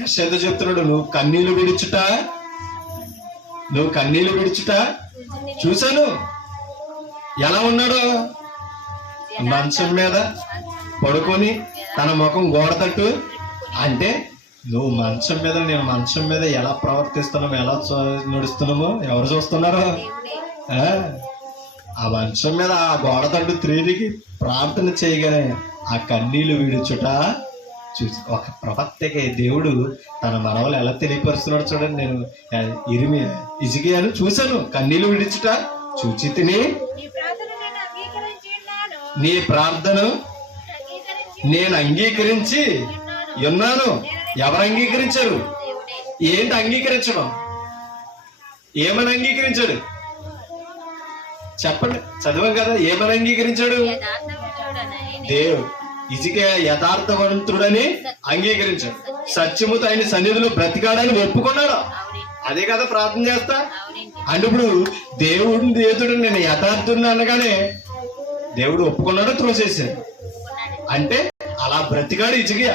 యెషయా చెప్తున్నాడు, నువ్వు కన్నీళ్లు విడుచుట, నువ్వు కన్నీళ్లు విడుచుట చూశాను. ఎలా ఉన్నాడు? మంచం మీద పడుకొని తన ముఖం గోడ తట్టు. అంటే నువ్వు మంచం మీద, నేను మంచం మీద ఎలా ప్రవర్తిస్తున్నామో, ఎలా నడుస్తున్నామో ఎవరు చూస్తున్నారో? ఆ మంచం మీద ఆ గోడ తట్టు తిరిగి ప్రార్థన చేయగానే ఆ కన్నీళ్లు విడుచుట చూసి ఒక ప్రవక్తకి దేవుడు తన మనవలు ఎలా తెలియపరుస్తున్నాడు చూడండి. నేను హిజ్కియాను చూశాను, కన్నీళ్లు విడుచుట చూచి తిని నీ ప్రార్థన నేను అంగీకరించి ఉన్నాను. ఎవరు అంగీకరించారు? ఏంటి అంగీకరించడం? ఏమని అంగీకరించాడు చెప్పండి? చదివాం కదా, ఏమని అంగీకరించాడు? దేవుడు హిజ్కియా యథార్థవంతుడని అంగీకరించాడు. సత్యముతో ఆయన సన్నిధిలో బ్రతికాడని ఒప్పుకున్నాడు. అదే కదా ప్రార్థన చేస్తా అంటే. ఇప్పుడు దేవుడిని దేవుడు నేను యథార్థుడిని అనగానే దేవుడు ఒప్పుకున్నాడు, త్రోసేసాడు. అంటే అలా బ్రతికాడు హిజ్కియా.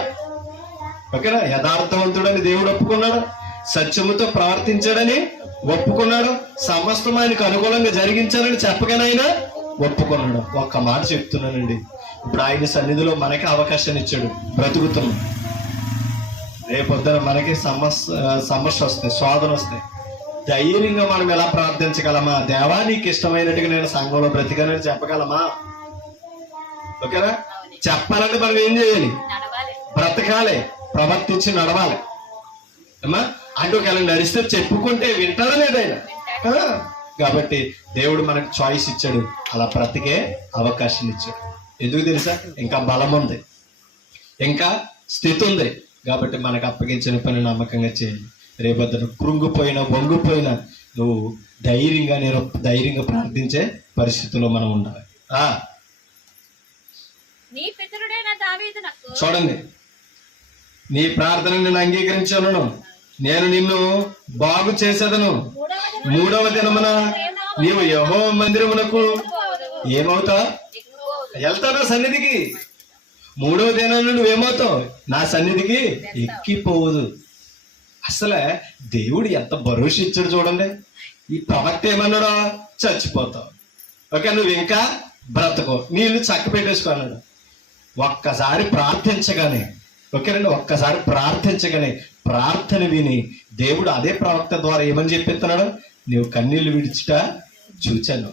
ఓకేనా? యథార్థవంతుడని దేవుడు ఒప్పుకున్నాడు, సత్యముతో ప్రవర్తించాడని ఒప్పుకున్నాడు, సమస్తం ఆయనకు అనుకూలంగా జరిగించాలని చెప్పగానైనా ఒప్పుకున్నాడు. ఒక్క మాట చెప్తున్నానండి, ఇప్పుడు ఆయన సన్నిధిలో మనకి అవకాశాన్ని ఇచ్చాడు, బ్రతుకుతున్నాం. రేపొద్దున మనకి సమస్య వస్తాయి, శోధన వస్తాయి. ధైర్యంగా మనం ఎలా ప్రార్థించగలమా? దేవా నీకు ఇష్టమైనట్టుగా నేను సంఘంలో బ్రతికానని చెప్పగలమా? ఓకేనా? చెప్పాలంటే మనం ఏం చేయాలి? బ్రతకాలి, ప్రవర్తించి నడవాలి. అమ్మా అంటే ఒకవేళ నడిస్తే చెప్పుకుంటే వింటాడా లేదైనా? కాబట్టి దేవుడు మనకు చాయిస్ ఇచ్చాడు, అలా బ్రతికే అవకాశం ఇచ్చాడు. ఎందుకు తెలుసా? ఇంకా బలం ఉంది, ఇంకా స్థితి ఉంది. కాబట్టి మనకు అప్పగించిన పని నమ్మకంగా చేయాలి. రేపొద్దున కృంగిపోయినా వంగిపోయినా నువ్వు ధైర్యంగా ప్రార్థించే పరిస్థితుల్లో మనం ఉండాలి. చూడండి, నీ ప్రార్థన నేను అంగీకరించాను, నేను నిన్ను బాగు చేసేదను. 3వ దినమున నీవు యెహోవా మందిరమునకు ఏమవుతా? వెళ్తావు నా సన్నిధికి. 3వ దినాన్ని నువ్వేమవుతావు? నా సన్నిధికి ఎక్కిపోవదు. అసలే దేవుడు ఎంత భరోసా ఇచ్చాడు చూడండి. ఈ ప్రవక్త ఏమన్నాడో? చచ్చిపోతావు. ఓకే, నువ్వు ఇంకా బ్రతకో, నీళ్ళు చక్క పెట్టేసుకో అన్నాడు. ఒక్కసారి ప్రార్థించగానే, ఓకేనండి, ఒక్కసారి ప్రార్థించగానే ప్రార్థన విని దేవుడు అదే ప్రవక్త ద్వారా ఏమని చెప్పిస్తున్నాడు? నువ్వు కన్నీళ్లు విడిచిట చూచాను.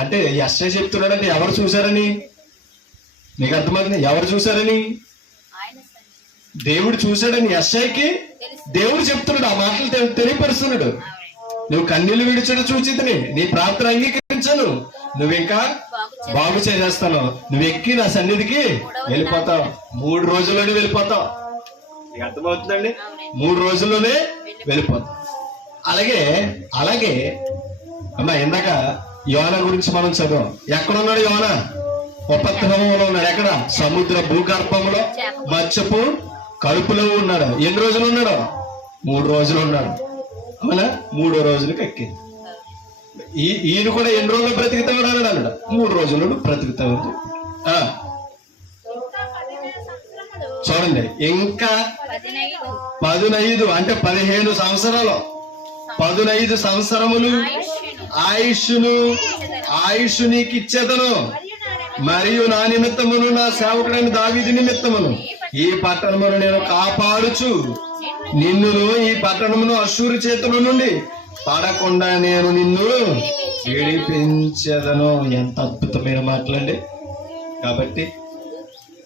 అంటే యెషయా చెప్తున్నాడంటే ఎవరు చూశారని? నీకు అర్థమవుతుంది? ఎవరు చూశారని? దేవుడు చూశాడని యెషయాకి దేవుడు చెప్తున్నాడు. ఆ మాటలు తెలియపరుస్తున్నాడు. నువ్వు కన్నీళ్లు విడిచడం చూచితిని, నీ ప్రార్థన అంగీకరించను, నువ్వు ఇంకా బాగు చేసేస్తాను, నువ్వు ఎక్కి నా సన్నిధికి వెళ్ళిపోతావు. 3 రోజుల్లోనే వెళ్ళిపోతావు. నీకు అర్థమవుతుందండి? 3 రోజుల్లోనే వెళ్ళిపోతావు. అలాగే అమ్మా, ఇందాక యోనా గురించి మనం చదువు. ఎక్కడున్నాడు యోనా? ఉపద్రవంలో ఉన్నాడు. ఎక్కడ? సముద్ర భూగర్భంలో మత్స్యపు కడుపులో ఉన్నాడు. ఎన్ని రోజులు ఉన్నాడు? 3 రోజులు ఉన్నాడు. అవునా? 3వ రోజులకు ఎక్కింది. ఈయన కూడా ఎన్ని రోజులు బ్రతుకుతాడు అన్నాడు? 3 రోజులు బ్రతుకుతావు. చూడండి, ఇంకా 15 అంటే 15 సంవత్సరాలు, 15 సంవత్సరములు ఆయుష్ నీకు ఇచ్చేదను, మరియు నా నిమిత్తమును నా సేవకుడైన దావీదు నిమిత్తమును ఈ పట్టణమును నేను కాపాడుచు నిన్నును ఈ పట్టణమును అశ్షూరు చేతుల నుండి పడకుండా నేను నిన్ను విడిపించదను. ఎంత అద్భుతమైన మాటలండి. కాబట్టి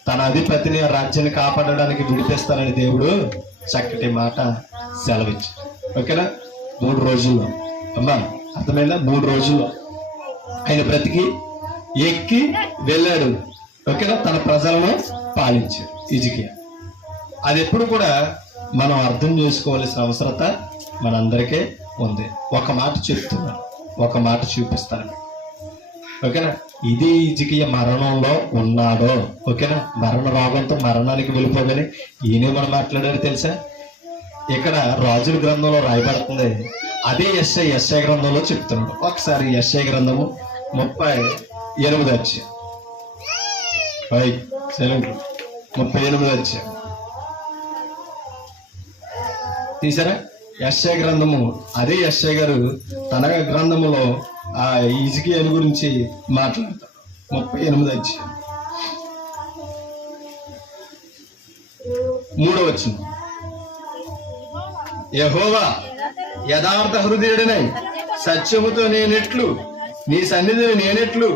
తన అధిపతిని రాజ్యాన్ని కాపాడడానికి విడిపిస్తానని దేవుడు చక్కటి మాట సెలవిచ్చు. ఓకేనా? 3 రోజుల్లో అమ్మా అర్థమైందా? 3 రోజుల్లో ఆయన బ్రతికి ఎక్కి వెళ్ళాడు. ఓకేనా? తన ప్రజలను పాలించాడు హిజ్కియా. అది ఎప్పుడు కూడా మనం అర్థం చేసుకోవాల్సిన అవసరత మనందరికీ ఉంది. ఒక మాట చెప్తున్నాను, ఒక మాట చూపిస్తాను. ఓకేనా? ఇది హిజ్కియా మరణంలో ఉన్నాడో, ఓకేనా, మరణ రోగంతో మరణానికి వెళ్ళిపోగానే ఈయనే మనం మాట్లాడారు తెలుసా? ఇక్కడ రాజుల గ్రంథంలో రాయబడుతుంది. అదే యెషయా గ్రంథంలో చెప్తున్నాడు. ఒకసారి యెషయా గ్రంథము 38 అధ్యాయం 38 అధ్యాయం తీసారా? యెషయా గ్రంథము, అదే యెషయా గారు తన గ్రంథములో ఆ హిజ్కియా గురించి మాట్లాడతాడు. 38 అధ్యాయం 3వ వచనం. యెహోవా యథార్థ హృదయుడనై సత్యముతో నేనెట్లు నీ సన్నిధిని నేనెట్లు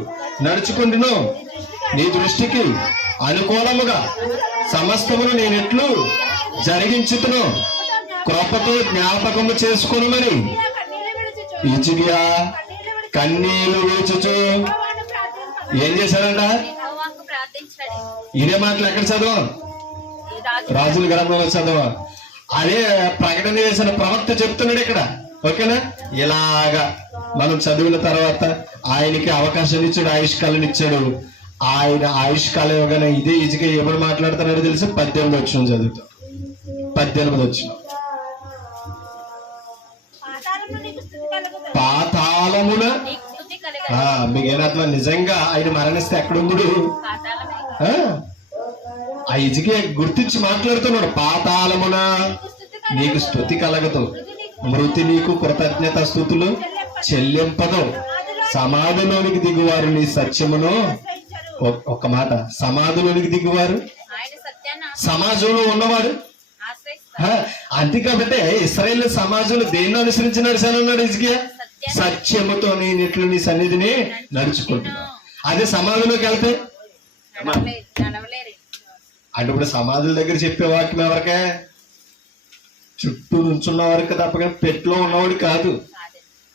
నడుచుకుంటునో, నీ దృష్టికి అనుకూలముగా సమస్తమును నేనెట్లు జరిగించుతునో కృపతో జ్ఞాపకము చేసుకొనుమని హిజ్కియా కన్నీళ్లు విడుచుచు ఏం చేశాడంట? ఇదే మాటలు ఎక్కడ చదవం? రాజుల గ్రంథంలో చదవ. అదే ప్రకటన చేసిన ప్రవక్త చెప్తున్నాడు ఇక్కడ. ఓకేనా? ఇలాగా మనం చదివిన తర్వాత ఆయనకి అవకాశం ఇచ్చాడు, ఆయుష్కాలం ఇచ్చాడు. ఆయన ఆయుష్కాలం ఇవ్వగానే ఇదే హిజ్కియా ఎవరు మాట్లాడుతున్నారో తెలుసు? 18 వచ్చిన చదువుతాం. 18 వచ్చిన పాతాళమున మీకేనర్థం? నిజంగా ఆయన మరణిస్తే ఎక్కడుందుడు? ఆ హిజ్కియా గుర్తించి మాట్లాడుతున్నాడు. పాతాళమున నీకు స్తుతి కలగదు, మృతి నీకు కృతజ్ఞత స్తుతులు చెల్లింపదు, సమాధిలోనికి దిగువారు నీ సత్యమును. ఒక్క మాట, సమాధిలోనికి దిగువారు సమాజంలో ఉన్నవాడు. అంతే కాబట్టి ఇశ్రాయేలు సమాజంలో దేన్ని అనుసరించి నడిచానన్నాడు హిజ్కియా? సత్యముతో నేను ఇట్లు నీ సన్నిధిని నడుచుకుంటున్నా. అదే సమాధిలోకి వెళ్తే అంటే ఇప్పుడు సమాధుల దగ్గర చెప్పే వాక్యం ఎవరికే? చుట్టూ నుంచున్న వారికి తప్ప పెట్లో ఉన్నవాడు కాదు.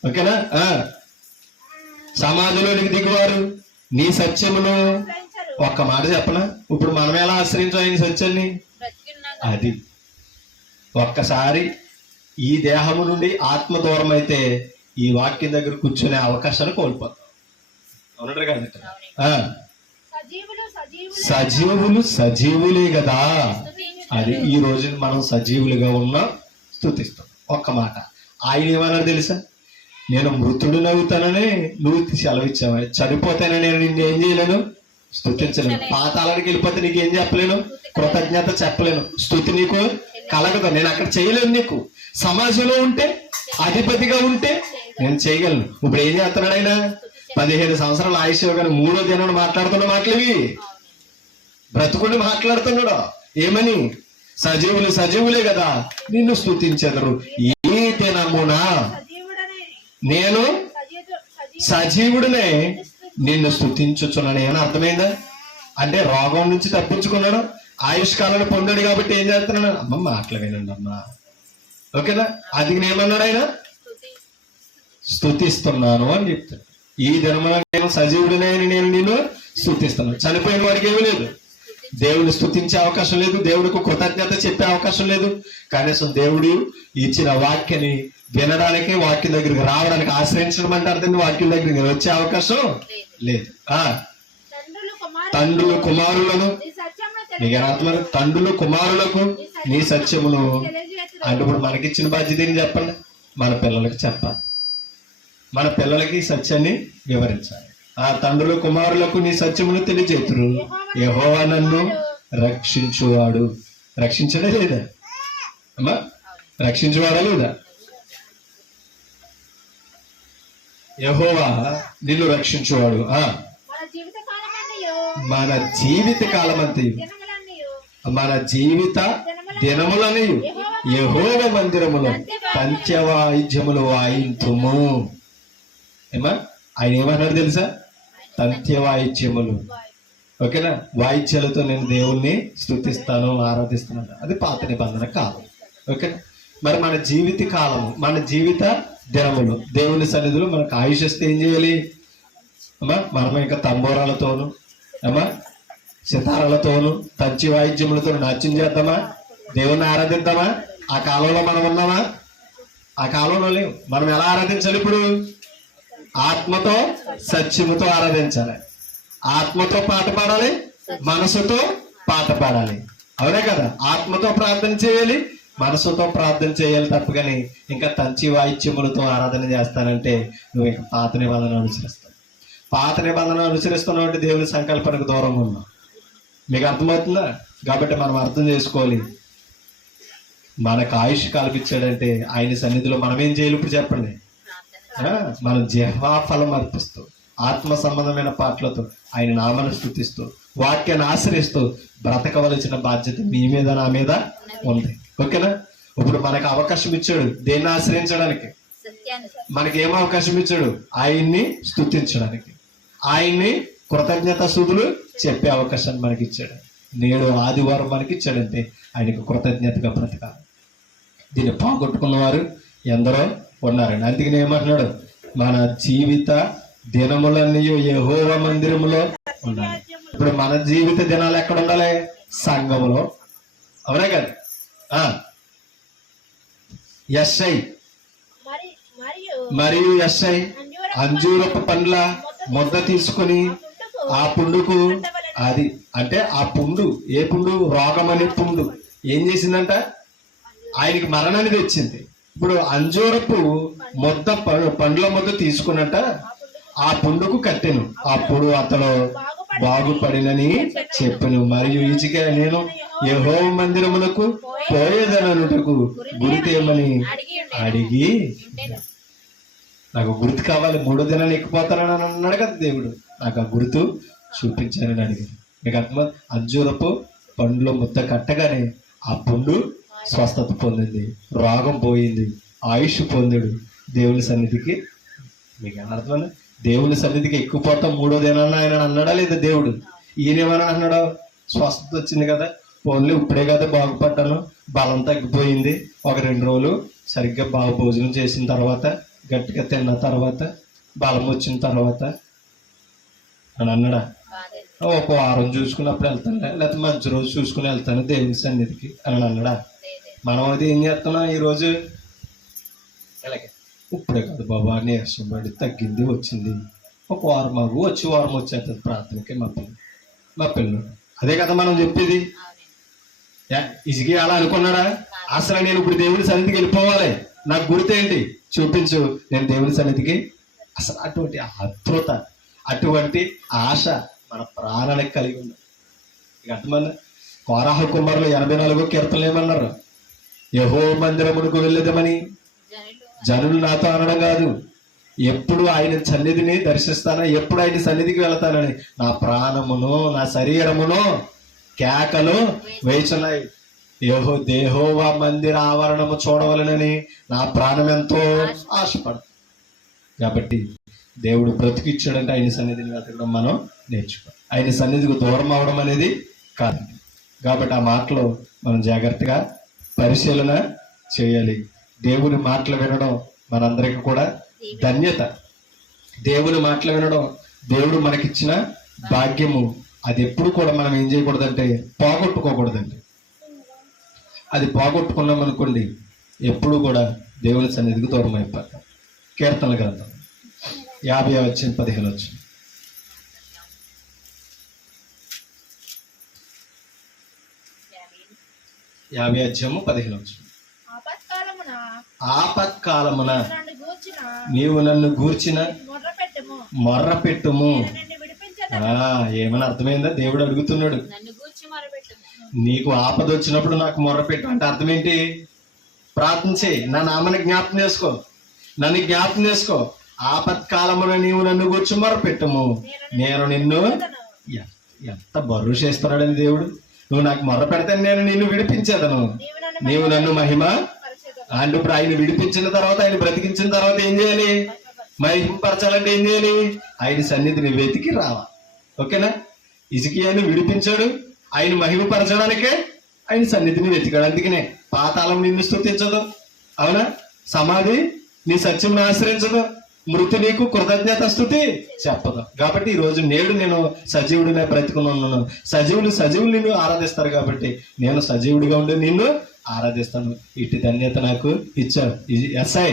ఓకేనా? సమాధిలోనికి దిగువారు నీ సత్యమును. ఒక్క మాట చెప్పనా? ఇప్పుడు మనం ఎలా ఆశ్రయించాం ఆయన సత్యాన్ని? అది ఒక్కసారి ఈ దేహము నుండి ఆత్మ దూరం అయితే ఈ వాక్యం దగ్గర కూర్చునే అవకాశాలు కోల్పోతాం. అవునంటారు కదా? సజీవులు సజీవులే కదా. అది ఈ రోజు మనం సజీవులుగా ఉన్నా స్తుతిస్తాం. ఒక్క మాట, ఆయన ఏమన్నాడు తెలుసా? నేను మృతుడిని అవుతానని నువ్వు సెలవిచ్చావా? చనిపోతానని నేను నిన్ను ఏం చేయలేను? స్తుతించలేను. పాతాళానికి వెళ్ళిపోతే నీకు ఏం చెప్పలేను? కృతజ్ఞత చెప్పలేను. స్తుతి నీకు కలగదు. నేను అక్కడ చేయలేను. నీకు సమాజంలో ఉంటే, అధిపతిగా ఉంటే నేను చేయగలను. ఇప్పుడు ఏం చేస్తున్నాడు ఆయన? 15 సంవత్సరాల ఆయుష్ కానీ 3వ దినం మాట్లాడుతున్న మాటలు ఇవి. బ్రతుకుని మాట్లాడుతున్నాడు. ఏమని? సజీవులు సజీవులే కదా నిన్ను స్తుతించెదరు. ఈ దినమున నేను సజీవుడినే నిన్ను స్తుతించుచున్నాను. ఏమైనా అర్థమైందా? అంటే రోగం నుంచి తప్పించుకున్నాడు, ఆయుష్కాలను పొందాడు. కాబట్టి ఏం చేస్తున్నాడు? అమ్మ మాటలు వినండి అమ్మా. ఓకేనా? అది ఏమన్నాడు ఆయన? స్తుతిస్తున్నాను అని చెప్తాడు. ఈ దినమున నేను సజీవుడినే నేను నిన్ను స్తుతిస్తున్నాను. చనిపోయిన వాడికి ఏమీ లేదు, దేవుని స్తుతించే అవకాశం లేదు, దేవుడికి కృతజ్ఞత చెప్పే అవకాశం లేదు. కనీసం దేవుడు ఇచ్చిన వాక్యాన్ని వినడానికి, వాక్యం దగ్గరికి రావడానికి, ఆశ్రయించడం అంటే అర్థం వాక్యం దగ్గరికి వచ్చే అవకాశం లేదు. తండ్రులు కుమారులను, మీకు అర్థం? తండ్రులు కుమారులకు నీ సత్యమును. అంటే ఇప్పుడు మనకిచ్చిన బాధ్యత ఏం చెప్పండి? మన పిల్లలకి చెప్పాలి, మన పిల్లలకి సత్యాన్ని వివరించాలి. ఆ తండ్రులు కుమారులకు నీ సత్యమును తెలియజేతురు. యెహోవా నన్ను రక్షించువాడు. రక్షించడే లేదా అమ్మా? రక్షించువాడా లేదా? యెహోవా నిన్ను రక్షించువాడు. మన జీవిత కాలమంతయు, మన జీవిత దినములని యెహోవా మందిరములో పంచవాయిద్యములు వాయింతుము. ఏమా ఆయన ఏమన్నాడు తెలుసా? తంత్యవాయిద్యములు. ఓకేనా? వాయిద్యాలతో నేను దేవుణ్ణి స్తుతిస్తాను, ఆరాధిస్తున్నాను. అది పాత నిబంధన కాలం. ఓకేనా? మరి మన జీవిత కాలము, మన జీవిత దినములు దేవుని సన్నిధిలో మనకు ఆయుష్ వస్తే ఏం చేయాలి అమ్మా? మనం ఇంకా తంబోరాలతోను అమ్మా సితారాలతోను తంచి వాయిద్యములతో నాట్యం చేద్దామా? దేవుణ్ణి ఆరాధిద్దామా? ఆ కాలంలో మనం ఉన్నామా? ఆ కాలంలో లేవు. మనం ఎలా ఆరాధించాలి? ఇప్పుడు ఆత్మతో సత్యముతో ఆరాధించాలి. ఆత్మతో పాట పాడాలి, మనసుతో పాట పాడాలి. అవునే కదా? ఆత్మతో ప్రార్థన చేయాలి, మనసుతో ప్రార్థన చేయాలి తప్ప కానీ ఇంకా తంచి వాయిద్యములతో ఆరాధన చేస్తానంటే నువ్వు ఇంకా పాత నిబంధన అనుసరిస్తావు. పాత నిబంధన అనుసరిస్తున్నావు అంటే దేవుని సంకల్పానికి దూరంగా ఉన్నావు. మీకు అర్థమవుతుందా? కాబట్టి మనం అర్థం చేసుకోవాలి, మనకు ఆయుష్ కల్పించాడంటే ఆయన సన్నిధిలో మనం ఏం చేయాలి? ఇప్పుడు చెప్పండి. మనం జిహ్వాఫలం అర్పిస్తూ ఆత్మ సంబంధమైన పాటలతో ఆయన నామాన్ని స్తుతిస్తూ వాక్యాన్ని ఆశ్రయిస్తూ బ్రతకవలసిన బాధ్యత మీ మీద నా మీద ఉంది. ఓకేనా? ఇప్పుడు మనకు అవకాశం ఇచ్చాడు దేన్ని ఆశ్రయించడానికి. మనకి ఏం అవకాశం ఇచ్చాడు? ఆయన్ని స్తుతించడానికి, ఆయన్ని కృతజ్ఞత స్తుతులు చెప్పే అవకాశాన్ని మనకి ఇచ్చాడు. నేడు ఆదివారం మనకి ఇచ్చాడంటే ఆయనకు కృతజ్ఞతగా బ్రతకాలి. దీన్ని పోగొట్టుకున్న వారు ఎందరో ఉన్నారండి. అందుకని ఏమంటున్నాడు? మన జీవిత దినములన్నీ యెహోవా మందిరములో ఉండాలి. ఇప్పుడు మన జీవిత దినాలు ఎక్కడ ఉండాలి? సంఘములో. అవునే కదా? యెషై మరియు యెషై అంజూరపు పండ్ల ముద్ద తీసుకొని ఆ పుండుకు, అది అంటే ఆ పుండు, ఏ పుండు? రోగం అనే పుండు ఏం చేసిందంట? ఆయనకి మరణాన్ని తెచ్చింది. ఇప్పుడు అంజూరపు ముద్ద, పండ్ల ముద్ద తీసుకున్నట్ట ఆ పుండుకు కట్టెను, అప్పుడు అతను బాగుపడినని చెప్పను. మరియు ఈచిక నేను యెహోవా మందిరమునకు పోయేదననుటకు గుర్తేమని అడిగి, నాకు గుర్తు కావాలి, 3 దినాలు ఎక్కిపోతానని అన్నాడు కదా దేవుడు. నాకు ఆ గుర్తు చూపించానని అడిగాను. మీకు అర్థం? అంజూరపు పండ్ల ముద్ద కట్టగానే ఆ పుండు స్వస్థత పొందింది, రోగం పోయింది, ఆయుష్ పొందాడు. దేవుని సన్నిధికి, మీకు అర్థమైంది? దేవుని సన్నిధికి ఎక్కువపోతాం 3వ దినాన్ని ఆయన అన్నాడా లేదా దేవుడు? ఈయనేమన్నా అన్నాడు? స్వస్థత వచ్చింది కదా, ఓన్లీ ఇప్పుడే కదా బాగుపడ్డాను, బలం తగ్గిపోయింది, ఒక 2 రోజులు సరిగ్గా బాగా భోజనం చేసిన తర్వాత, గట్టిగా తిన్న తర్వాత, బలం వచ్చిన తర్వాత అని అన్నాడా? ఒక వారం చూసుకున్నప్పుడు వెళ్తాను, లేకపోతే మంచి రోజు చూసుకుని వెళ్తాను దేవుని సన్నిధికి అని అన్నాడా? మనం అది ఏం చేస్తున్నాం ఈరోజు? అలాగే ఇప్పుడే కదా బాబా నీరసం పడి తగ్గింది, వచ్చింది, ఒక వారం వచ్చి వారం వచ్చేస్తుంది ప్రార్థనకి మా పిల్లలు. అదే కదా మనం చెప్పేది. ఇసిగి అలా అనుకున్నాడా? అసలు నేను ఇప్పుడు దేవుని సన్నిధికి వెళ్ళిపోవాలి, నాకు గుర్తేంటి చూపించు, నేను దేవుని సన్నిధికి. అసలు అటువంటి ఆతృత, అటువంటి ఆశ మన ప్రాణానికి కలిగి ఉంది. ఇక అర్థమన్నా? కోరాహ కుమారులు 84వ కీర్తనలు ఏమన్నారు? యెహోవా మందిరమునకు వెళ్ళేదమని జనులు నాతో అనడం కాదు, ఎప్పుడు ఆయన సన్నిధిని దర్శిస్తానో, ఎప్పుడు ఆయన సన్నిధికి వెళతానని నా ప్రాణమును నా శరీరమును కేకలు వేచున్నాయి. యెహోవా మందిర ఆవరణము చూడవలనని నా ప్రాణం ఎంతో ఆశపడుతుంది. కాబట్టి దేవుడు బ్రతికిచ్చాడంటే ఆయన సన్నిధిని వెతకడం మనం నేర్చుకోవాలి. ఆయన సన్నిధికి దూరం అవడం అనేది కాదు. కాబట్టి ఆ మాటలో మనం జాగ్రత్తగా పరిశీలన చేయాలి. దేవుని మాటలు వినడం మనందరికీ కూడా ధన్యత. దేవుని మాటలు వినడం దేవుడు మనకిచ్చిన భాగ్యము. అది ఎప్పుడు కూడా మనం ఏం చేయకూడదంటే పోగొట్టుకోకూడదండి. అది పోగొట్టుకున్నాం అనుకోండి, ఎప్పుడు కూడా దేవుని సన్నిధికి దూరం అయిపోతాం. కీర్తనల గ్రంథం 50:15 50:15 ఆపత్కాలమున నీవు నన్ను గూర్చిన మొర్ర పెట్టుము. ఏమని అర్థమైందా? దేవుడు అడుగుతున్నాడు, నీకు ఆపద వచ్చినప్పుడు నాకు మొర్ర పెట్టు అంటే అర్థం ఏంటి? ప్రార్థన చేయి, నా నామని జ్ఞాపకం చేసుకో, నన్ను జ్ఞాపకం చేసుకో. ఆపత్కాలమున నీవు నన్ను గూర్చి మొర్ర పెట్టుము, నేను నిన్ను. ఎంత బరువు చేస్తున్నాడని దేవుడు. నువ్వు నాకు మొర్ర పెడితే నేను నిన్ను విడిపించేదను, నీవు నన్ను మహిమ అంటే. ఇప్పుడు ఆయన విడిపించిన తర్వాత, ఆయన బ్రతికించిన తర్వాత ఏం చేయాలి? మహిమపరచాలంటే ఏం చేయాలి? ఆయన సన్నిధిని వెతికి రావాలి. ఓకేనా? హిజ్కియాను విడిపించాడు, ఆయన మహిమపరచడానికే ఆయన సన్నిధిని వెతికాడు. అందుకనే పాతాళం నిన్ను స్తుతించదు, అవునా? సమాధి నీ సత్యం ఆశ్రయించదు, మృతి నీకు కృతజ్ఞత స్తుతి చెప్పదు. కాబట్టి ఈ రోజు నేడు నేను సజీవుడినే బ్రతికుని ఉన్నాను. సజీవులు నిన్ను ఆరాధిస్తారు కాబట్టి నేను సజీవుడిగా ఉండి నిన్ను ఆరాధిస్తాను. ఇటు ధన్యత నాకు ఇచ్చాడు. ఎస్ఐ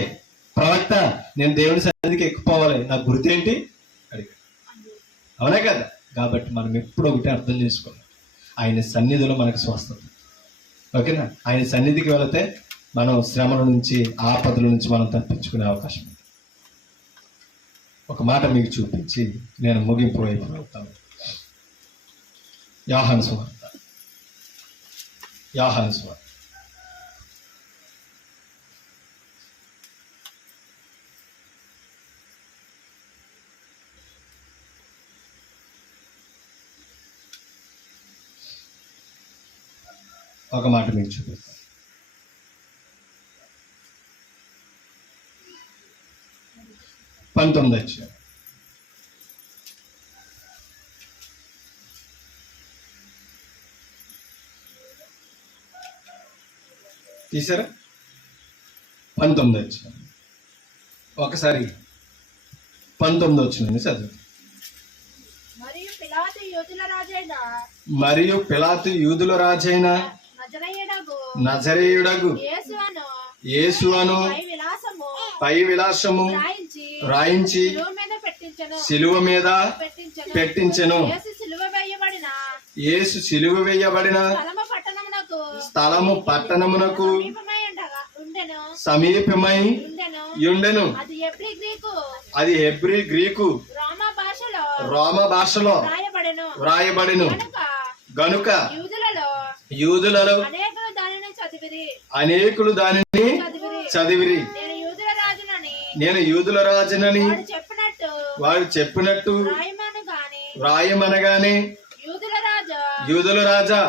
ప్రవక్త, నేను దేవుని సన్నిధికి ఎక్కిపోవాలి, నాకు గుర్తు ఏంటి అడిగాడు. అవునా కదా? కాబట్టి మనం ఎప్పుడు ఒకటి అర్థం చేసుకోవాలి, ఆయన సన్నిధిలో మనకు స్వస్థత. ఓకేనా? ఆయన సన్నిధికి వెళితే మనం శ్రమల నుంచి, ఆపదల నుంచి మనం తప్పించుకునే అవకాశం ఉంది. ఒక మాట మీకు చూపించి నేను ముగింపు వైపు వెళ్తాను. యోహాను సువార్త ఒక మాట మీకు చూపిస్తాను. 19 అధ్యాయం. తీసారా? 19 అధ్యాయం. ఒకసారి 19 వచ్చింది చదువు. మరియు పిలాతు యూదుల రాజైన నజరేయుడగు యేసును పై విలాసము రాయించి సిలువ మీద పెట్టించెను. యేసు సిలువ వేయబడిన స్థలము పట్టణమునకు సమీపమై ఉండెను. అది హెబ్రీ గ్రీకు రోమ భాషలో వ్రాయబడెను గనుక యూదులలో అనేకులు దానిని చదివిరి. నేను యూదుల రాజునని వాడు చెప్పినట్టు వ్రాయమనగానే యూదుల రాజా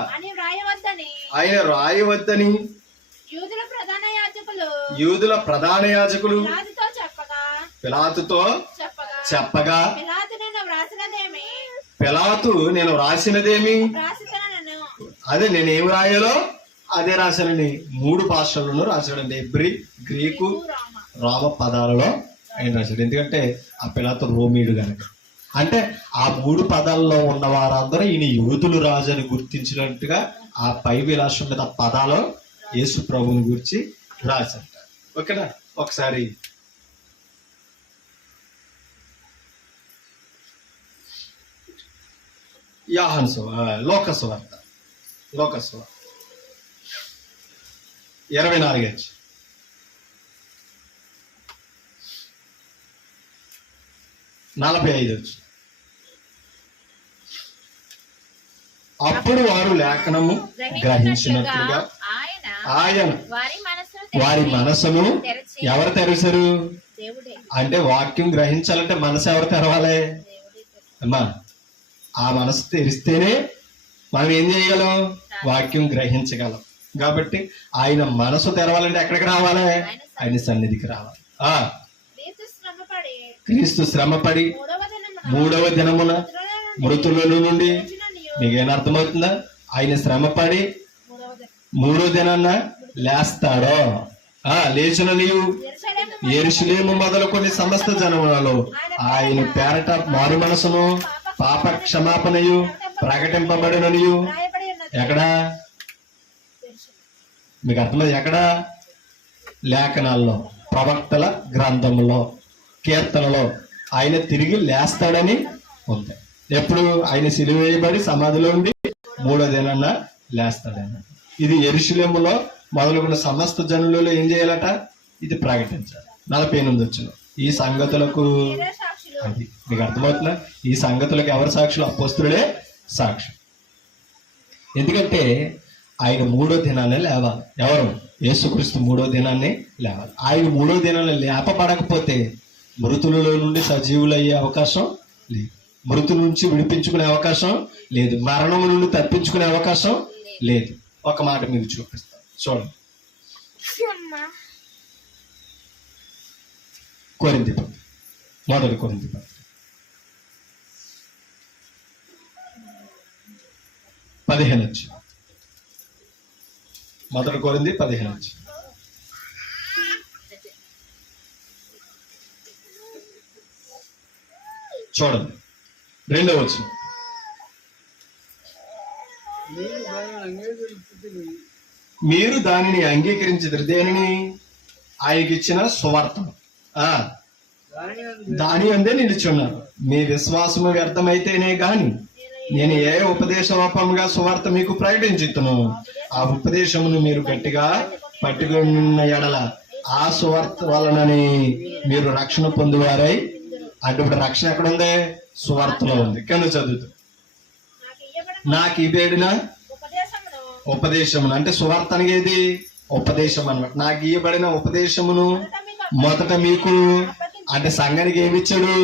ఆయన వ్రాయవద్దని యూదుల ప్రధాన యాజకులు పిలాతుతో చెప్పగా, పిలాతు నేను వ్రాసినదేమి అదే నేనేమి రాయాలో అదే రాశానండి. 3 భాషలను రాశాడండి. హెబ్రీ, గ్రీకు, రోమ పదాలలో ఆయన రాశాడు. ఎందుకంటే ఆ పిలాతు రోమీయుడు కనుక. అంటే ఆ 3 పదాల్లో ఉన్న వారందరూ ఈయన యూదులు రాజు అని గుర్తించినట్టుగా ఆ పై విలాసం మీద పదాలు యేసు ప్రభువుని గురించి రాశారు. ఓకేనా? ఒకసారి లోకసువార్త 24 45 వచ్చి. అప్పుడు వారు లేఖనము గ్రహించినట్లుగా ఆయన వారి మనసును ఎవరు తెరిచారు? అంటే వాక్యం గ్రహించాలంటే మనసు ఎవరు తెరవాలి అమ్మా? ఆ మనసు తెరిస్తేనే మనం ఏం చేయగలం? వాక్యం గ్రహించగలం. కాబట్టి ఆయన మనసు తెరవాలంటే ఎక్కడికి రావాలి? ఆయన సన్నిధికి రావాలి. క్రీస్తు శ్రమపడి 3వ దినమున మృతులలో నుండి, మీకేం అర్థమవుతుందా? ఆయన శ్రమపడి 3వ దినాన్న లేస్తాడో. లేచిన నీవు యెరూషలేము మొదలుకొని సమస్త జనములలో ఆయన పేరట మారు మనసును పాప క్షమాపణయు ప్రకటింపబడిననియు. ఎక్కడా? మీకు అర్థమైంది? ఎక్కడా? లేఖనాల్లో, ప్రవక్తల గ్రంథంలో, కీర్తనలో ఆయన తిరిగి లేస్తాడని ఉంది. ఎప్పుడు? ఆయన సిలువ వేయబడి సమాధిలో ఉండి 3వ దినాన్న లేస్తాడని. ఇది యెరూషలేములో మొదలుకున్న సమస్త జనులలో ఏం చేయాలట? ఇది ప్రకటించాలి. 48 వచ్చిన. ఈ సంగతులకు అది మీకు అర్థమవుతుందా? ఈ సంగతులకు ఎవరు సాక్షులు? అపోస్తలుడే సాక్షి. ఎందుకంటే ఆయన 3వ దినాన్ని లేవాలి. ఎవరు? యేసుక్రీస్తు 3వ దినాన్ని లేవాలి. ఆయన 3వ దినాన్ని లేపబడకపోతే మృతులలో నుండి సజీవులు అయ్యే అవకాశం లేదు, మృతుల నుంచి విడిపించుకునే అవకాశం లేదు, మరణం నుండి తప్పించుకునే అవకాశం లేదు. ఒక మాట మీకు చూపిస్తాను, చూడండి. కొరింథీ పత్రిక, మొదటి కొరింథీ పత్రిక 15 మొదటి కొరింథీ 15 చూడండి. 2వ వచనం. మీరు దానిని అంగీకరించదు, దేనిని? ఆయనకి ఇచ్చిన సువార్తను. దాని అందే నిలుచున్నారు. మీ విశ్వాసము వ్యర్థమైతేనే గాని నేను ఏ ఉపదేశోపముగా సువార్త మీకు ప్రకటించుతును, ఆ ఉపదేశమును మీరు గట్టిగా పట్టుకున్న ఎడల ఆ సువార్త వలనని మీరు రక్షణ పొందువారై. అంటే ఇప్పుడు రక్షణ ఎక్కడ ఉంది? సువార్తలో ఉంది. కింద చదువుతూ, నాకు ఇవేడిన ఉపదేశమును, అంటే సువార్త అనేది ఉపదేశం అన్నమాట. నాకు ఇవ్వబడిన ఉపదేశమును మొదట మీకు, అంటే సంఘానికి ఏమి ఇచ్చాడు?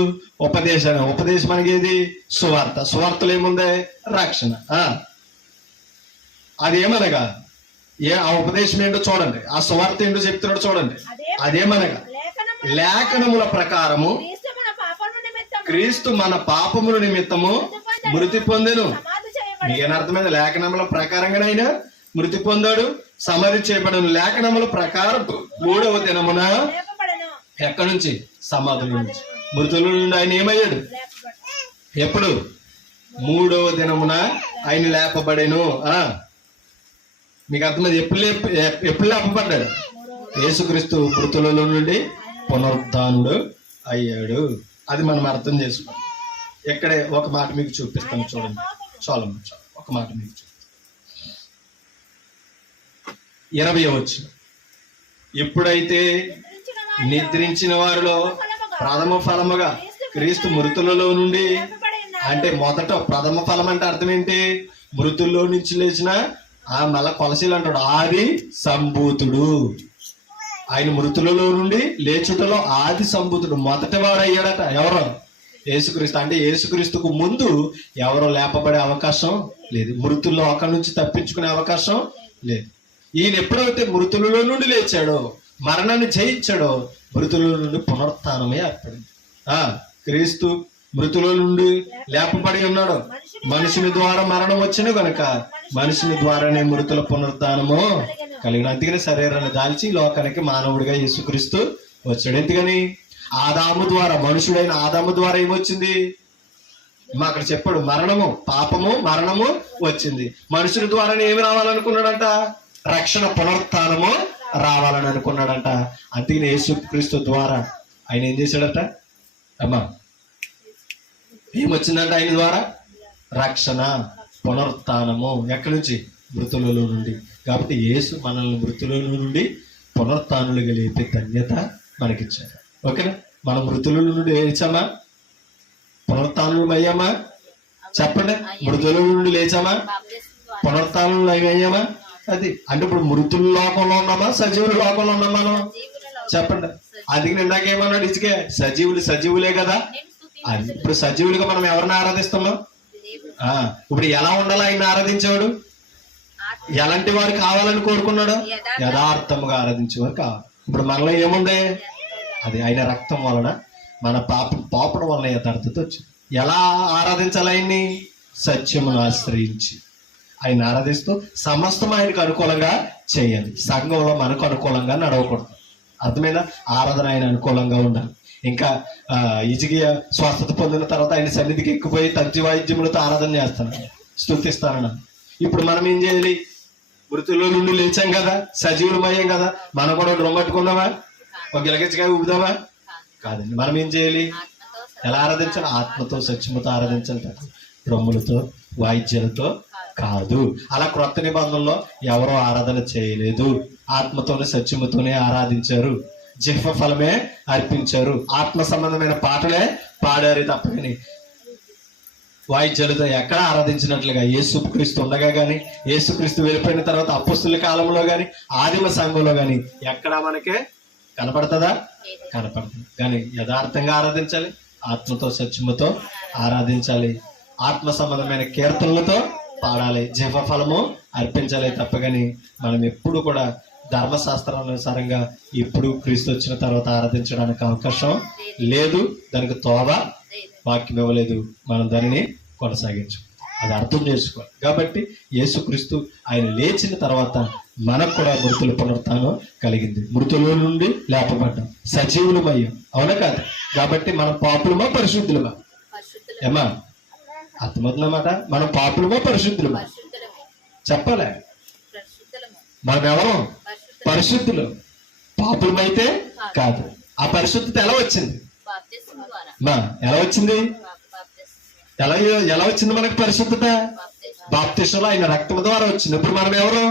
ఉపదేశం. ఉపదేశం అనేది ఏది? సువార్త. సువార్తలో ఏముంది? రక్షణ. అదేమనగా ఆ ఉపదేశం ఏంటో చూడండి, ఆ సువార్త ఏంటో చెప్తున్నాడు చూడండి. అదేమనగా లేఖనముల ప్రకారము క్రీస్తు మన పాపముల నిమిత్తము మృతి పొందెను. మీకేనర్థమైంది? లేఖనముల ప్రకారంగానైనా మృతి పొందాడు, సమాధి చేయబడను. లేఖనముల ప్రకారం 3వ దినమున ఎక్కడి నుంచి? సమాధుల నుంచి. మృతుల నుండి ఆయన ఏమయ్యాడు? ఎప్పుడు? 3వ దినమున ఆయన లేపబడేను. మీకు అర్థమైంది? ఎప్పుడు లేపబడ్డాడు? యేసుక్రీస్తు మృతులలో నుండి పునరుద్ధానుడు అయ్యాడు. అది మనం అర్థం చేసుకోండి. ఇక్కడే ఒక మాట మీకు చూపిస్తాను, చూడండి. ఒక మాట మీకు చూపిస్తాను. 20వ వచనం. ఎప్పుడైతే నిద్రించిన వారిలో ప్రథమ ఫలముగా క్రీస్తు మృతులలో నుండి, అంటే మొదట ప్రథమ ఫలం అంటే అర్థం ఏంటి? మృతుల్లో నుంచి లేచిన మళ్ళా కొలసీలు అంటాడు, ఆది సంభూతుడు. ఆయన మృతులలో నుండి లేచుటలో ఆది సంభూతుడు, మొదటి వాడు అయ్యాడట. ఎవరో? యేసుక్రీస్తు. అంటే యేసుక్రీస్తుకు ముందు ఎవరో లేపబడే అవకాశం లేదు. మృతుల్లో అక్కడి నుంచి తప్పించుకునే అవకాశం లేదు. ఈయన ఎప్పుడైతే మృతులలో నుండి లేచాడో, మరణాన్ని జయించాడో, మృతుల నుండి పునరుత్థానమే ఏర్పడింది. క్రీస్తు మృతుల నుండి లేపబడి ఉన్నాడు. మనుషుని ద్వారా మరణం వచ్చిన కనుక మనుషుని ద్వారానే మృతుల పునరుత్థానము కలిగిన. అందుకని శరీరాన్ని దాల్చి లోకానికి మానవుడిగా యేసుక్రీస్తు వచ్చాడు. ఎందుకని? ఆదాము ద్వారా, మనుషుడైన ఆదాము ద్వారా ఏమొచ్చింది? అక్కడ చెప్పాడు, మరణము, పాపము, మరణము వచ్చింది. మనుషుల ద్వారానే ఏమి రావాలనుకున్నాడంట? రక్షణ, పునరుత్థానము రావాలని అనుకున్నాడంట. అందుకని యేసుక్రీస్తు ద్వారా ఆయన ఏం చేశాడట? అమ్మా, ఏమొచ్చిందంట ఆయన ద్వారా? రక్షణ, పునరుత్థానము. ఎక్కడి నుంచి? మృతులలో నుండి. కాబట్టి యేసు మనల్ని మృతులలో నుండి పునరుత్థానులుగా లేపే ధన్యత మనకిచ్చాడు. ఓకేనా? మనం మృతుల నుండి లేచామా? పునరుత్థానులు అయ్యామా? చెప్పండి. మృతుల నుండి లేచామా? పునరుత్థానులు అయ్యామా? అది అంటే ఇప్పుడు మృతుల లోకంలో ఉన్నామా, సజీవుల లోకంలో ఉన్నామా మనం? చెప్పండి. అందుకని ఇందాకేమన్నాడు ఇసుకే? సజీవులే కదా. ఇప్పుడు సజీవులుగా మనం ఎవరిని ఆరాధిస్తున్నాం? ఇప్పుడు ఎలా ఉండాలి ఆయన ఆరాధించేవాడు? ఎలాంటి వారు కావాలని కోరుకున్నాడు? యథార్థముగా ఆరాధించేవారు కావాలి. ఇప్పుడు మనలో ఏముంది? అది ఆయన రక్తం వలన, మన పాపం వలన యథార్థత వచ్చింది. ఎలా ఆరాధించాలి ఆయన్ని? సత్యమును ఆశ్రయించి ఆయన ఆరాధిస్తూ సమస్తం ఆయనకు అనుకూలంగా చేయాలి. సంఘంలో మనకు అనుకూలంగా నడవకూడదు. అర్థమైనా? ఆరాధన ఆయన అనుకూలంగా ఉండాలి. ఇంకా ఇజిగియ స్వస్థత పొందిన తర్వాత ఆయన సన్నిధికి ఎక్కిపోయి తంతి వాయిద్యములతో ఆరాధన చేస్తాను, స్తుతిస్తానన్నా. ఇప్పుడు మనం ఏం చేయాలి? మృతుల్లో నుండి లేచాం కదా, సజీవులమయ్యాం కదా, మనం కూడా రొమ్మట్టుకున్నావా? ఒక గిలగచ్చిగా ఊపుదామా? కాదండి. మనం ఏం చేయాలి? ఎలా ఆరాధించాలి? ఆత్మతో సత్యముతో ఆరాధించాలి కదా, రొమ్ములతో వాయిద్యాలతో కాదు. అలా క్రొత్త నిబంధనలో ఎవరో ఆరాధన చేయలేదు. ఆత్మతోనే సత్యముతోనే ఆరాధించారు. జిహ్వ ఫలమే అర్పించారు. ఆత్మ సంబంధమైన పాటలే పాడారు తప్పని వాయిద్యాలతో ఎక్కడ ఆరాధించినట్లుగా యేసుక్రీస్తు ఉండగా గాని, యేసుక్రీస్తు వెళ్ళిపోయిన తర్వాత అపొస్తలుల కాలంలో గాని, ఆదిమ సంఘంలో గాని ఎక్కడ మనకే కనపడుతుందా? కనపడుతుంది. కానీ యథార్థంగా ఆరాధించాలి, ఆత్మతో సత్యముతో ఆరాధించాలి, ఆత్మ సంబంధమైన కీర్తనలతో పాడాలి, జీవఫలము అర్పించాలి తప్ప కానీ మనం ఎప్పుడు కూడా ధర్మశాస్త్రానుసారంగా ఇప్పుడు క్రీస్తు వచ్చిన తర్వాత ఆరాధించడానికి అవకాశం లేదు. దానికి తోవ వాక్యం ఇవ్వలేదు. మనం దానిని కొనసాగించు, అది అర్థం చేసుకోవాలి. కాబట్టి యేసుక్రీస్తు ఆయన లేచిన తర్వాత మనకు కూడా మృతుల పునరుత్థానం కలిగింది. మృతుల నుండి లేపబడ్డాం, సజీవులమయ్యాం, అవునా కాదు? కాబట్టి మనం పాపులమా పరిశుద్ధులమా? ఏమా అర్థమవుతుందన్నమాట? మనం పాపులమా పరిశుద్ధులమా? చెప్పలే. మనం ఎవరు? పరిశుద్ధులు. పాపులమైతే కాదు. ఆ పరిశుద్ధత ఎలా వచ్చింది? ఎలా వచ్చింది? ఎలా వచ్చింది మనకు పరిశుద్ధత? బాప్తిసంలో ఆయన రక్తం ద్వారా వచ్చింది. ఇప్పుడు మనం ఎవరు?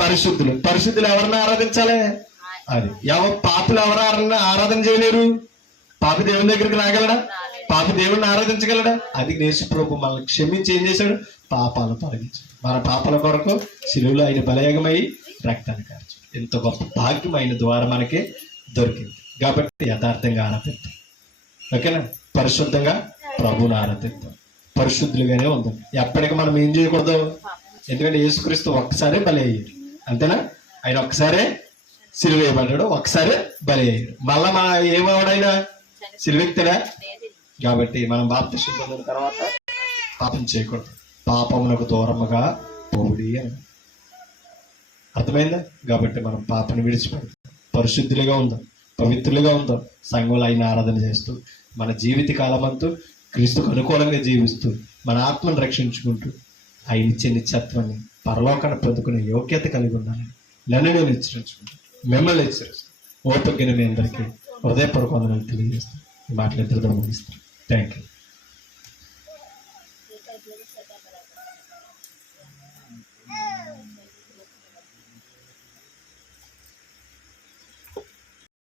పరిశుద్ధులు. పరిశుద్ధులు ఎవరిని ఆరాధించాలి? అది పాపులు ఎవరు ఆరాధన చేయలేరు? పాపి దేవుని దగ్గరికి రాగలడా? పాపి దేవుడిని ఆరాధించగలడా? అది యేసు ప్రభు మనల్ని క్షమించి ఏం చేశాడు? పాపాలు తొలగించాడు. మన పాపాల కొరకు శిలువలో ఆయన బలయాగమై రక్తాన్ని కార్చాడు. ఎంత గొప్ప భాగ్యం ఆయన ద్వారా మనకి దొరికింది. కాబట్టి యథార్థంగా ఆరాధిద్దాం, ఓకేనా? పరిశుద్ధంగా ప్రభువుని ఆరాధిద్దాం, పరిశుద్ధులుగానే ఉందాం. ఎప్పటికీ మనం ఏం చేయకూడదు, ఎందుకంటే యేసుక్రీస్తు ఒక్కసారే బలి అయ్యాడు, అంతేనా? ఆయన ఒక్కసారే సిలువ వేయబడ్డాడు, ఒక్కసారే బలి అయ్యాడు. మళ్ళా ఏమవడైనా సిలువెక్తాడా? కాబట్టి మనం బాప్తిసం పొందిన తర్వాత పాపం చేయకూడదు. పాపమునకు దూరముగా పోవుడి అని అర్థమైందా? కాబట్టి మనం పాపను విడిచిపెడతాం, పరిశుద్ధులుగా ఉందాం, పవిత్రులుగా ఉందాం, సంఘంలో ఆయన ఆరాధన చేస్తూ మన జీవిత కాలమంతా క్రీస్తుకు అనుకూలంగా జీవిస్తూ మన ఆత్మను రక్షించుకుంటూ ఆయన ఇచ్చే నిత్యత్వాన్ని పరలోకాన్ని పొందుకునే యోగ్యత కలిగి ఉండాలని నన్ను నేను హెచ్చరించుకుంటాను, మిమ్మల్ని హెచ్చరిస్తాను. ఓపికగా మీ అందరికీ హృదయపూర్వక వందనాలు తెలియజేస్తాను. ఈ మాటలు ఇద్దరితో ముగిస్తాను. Thank you.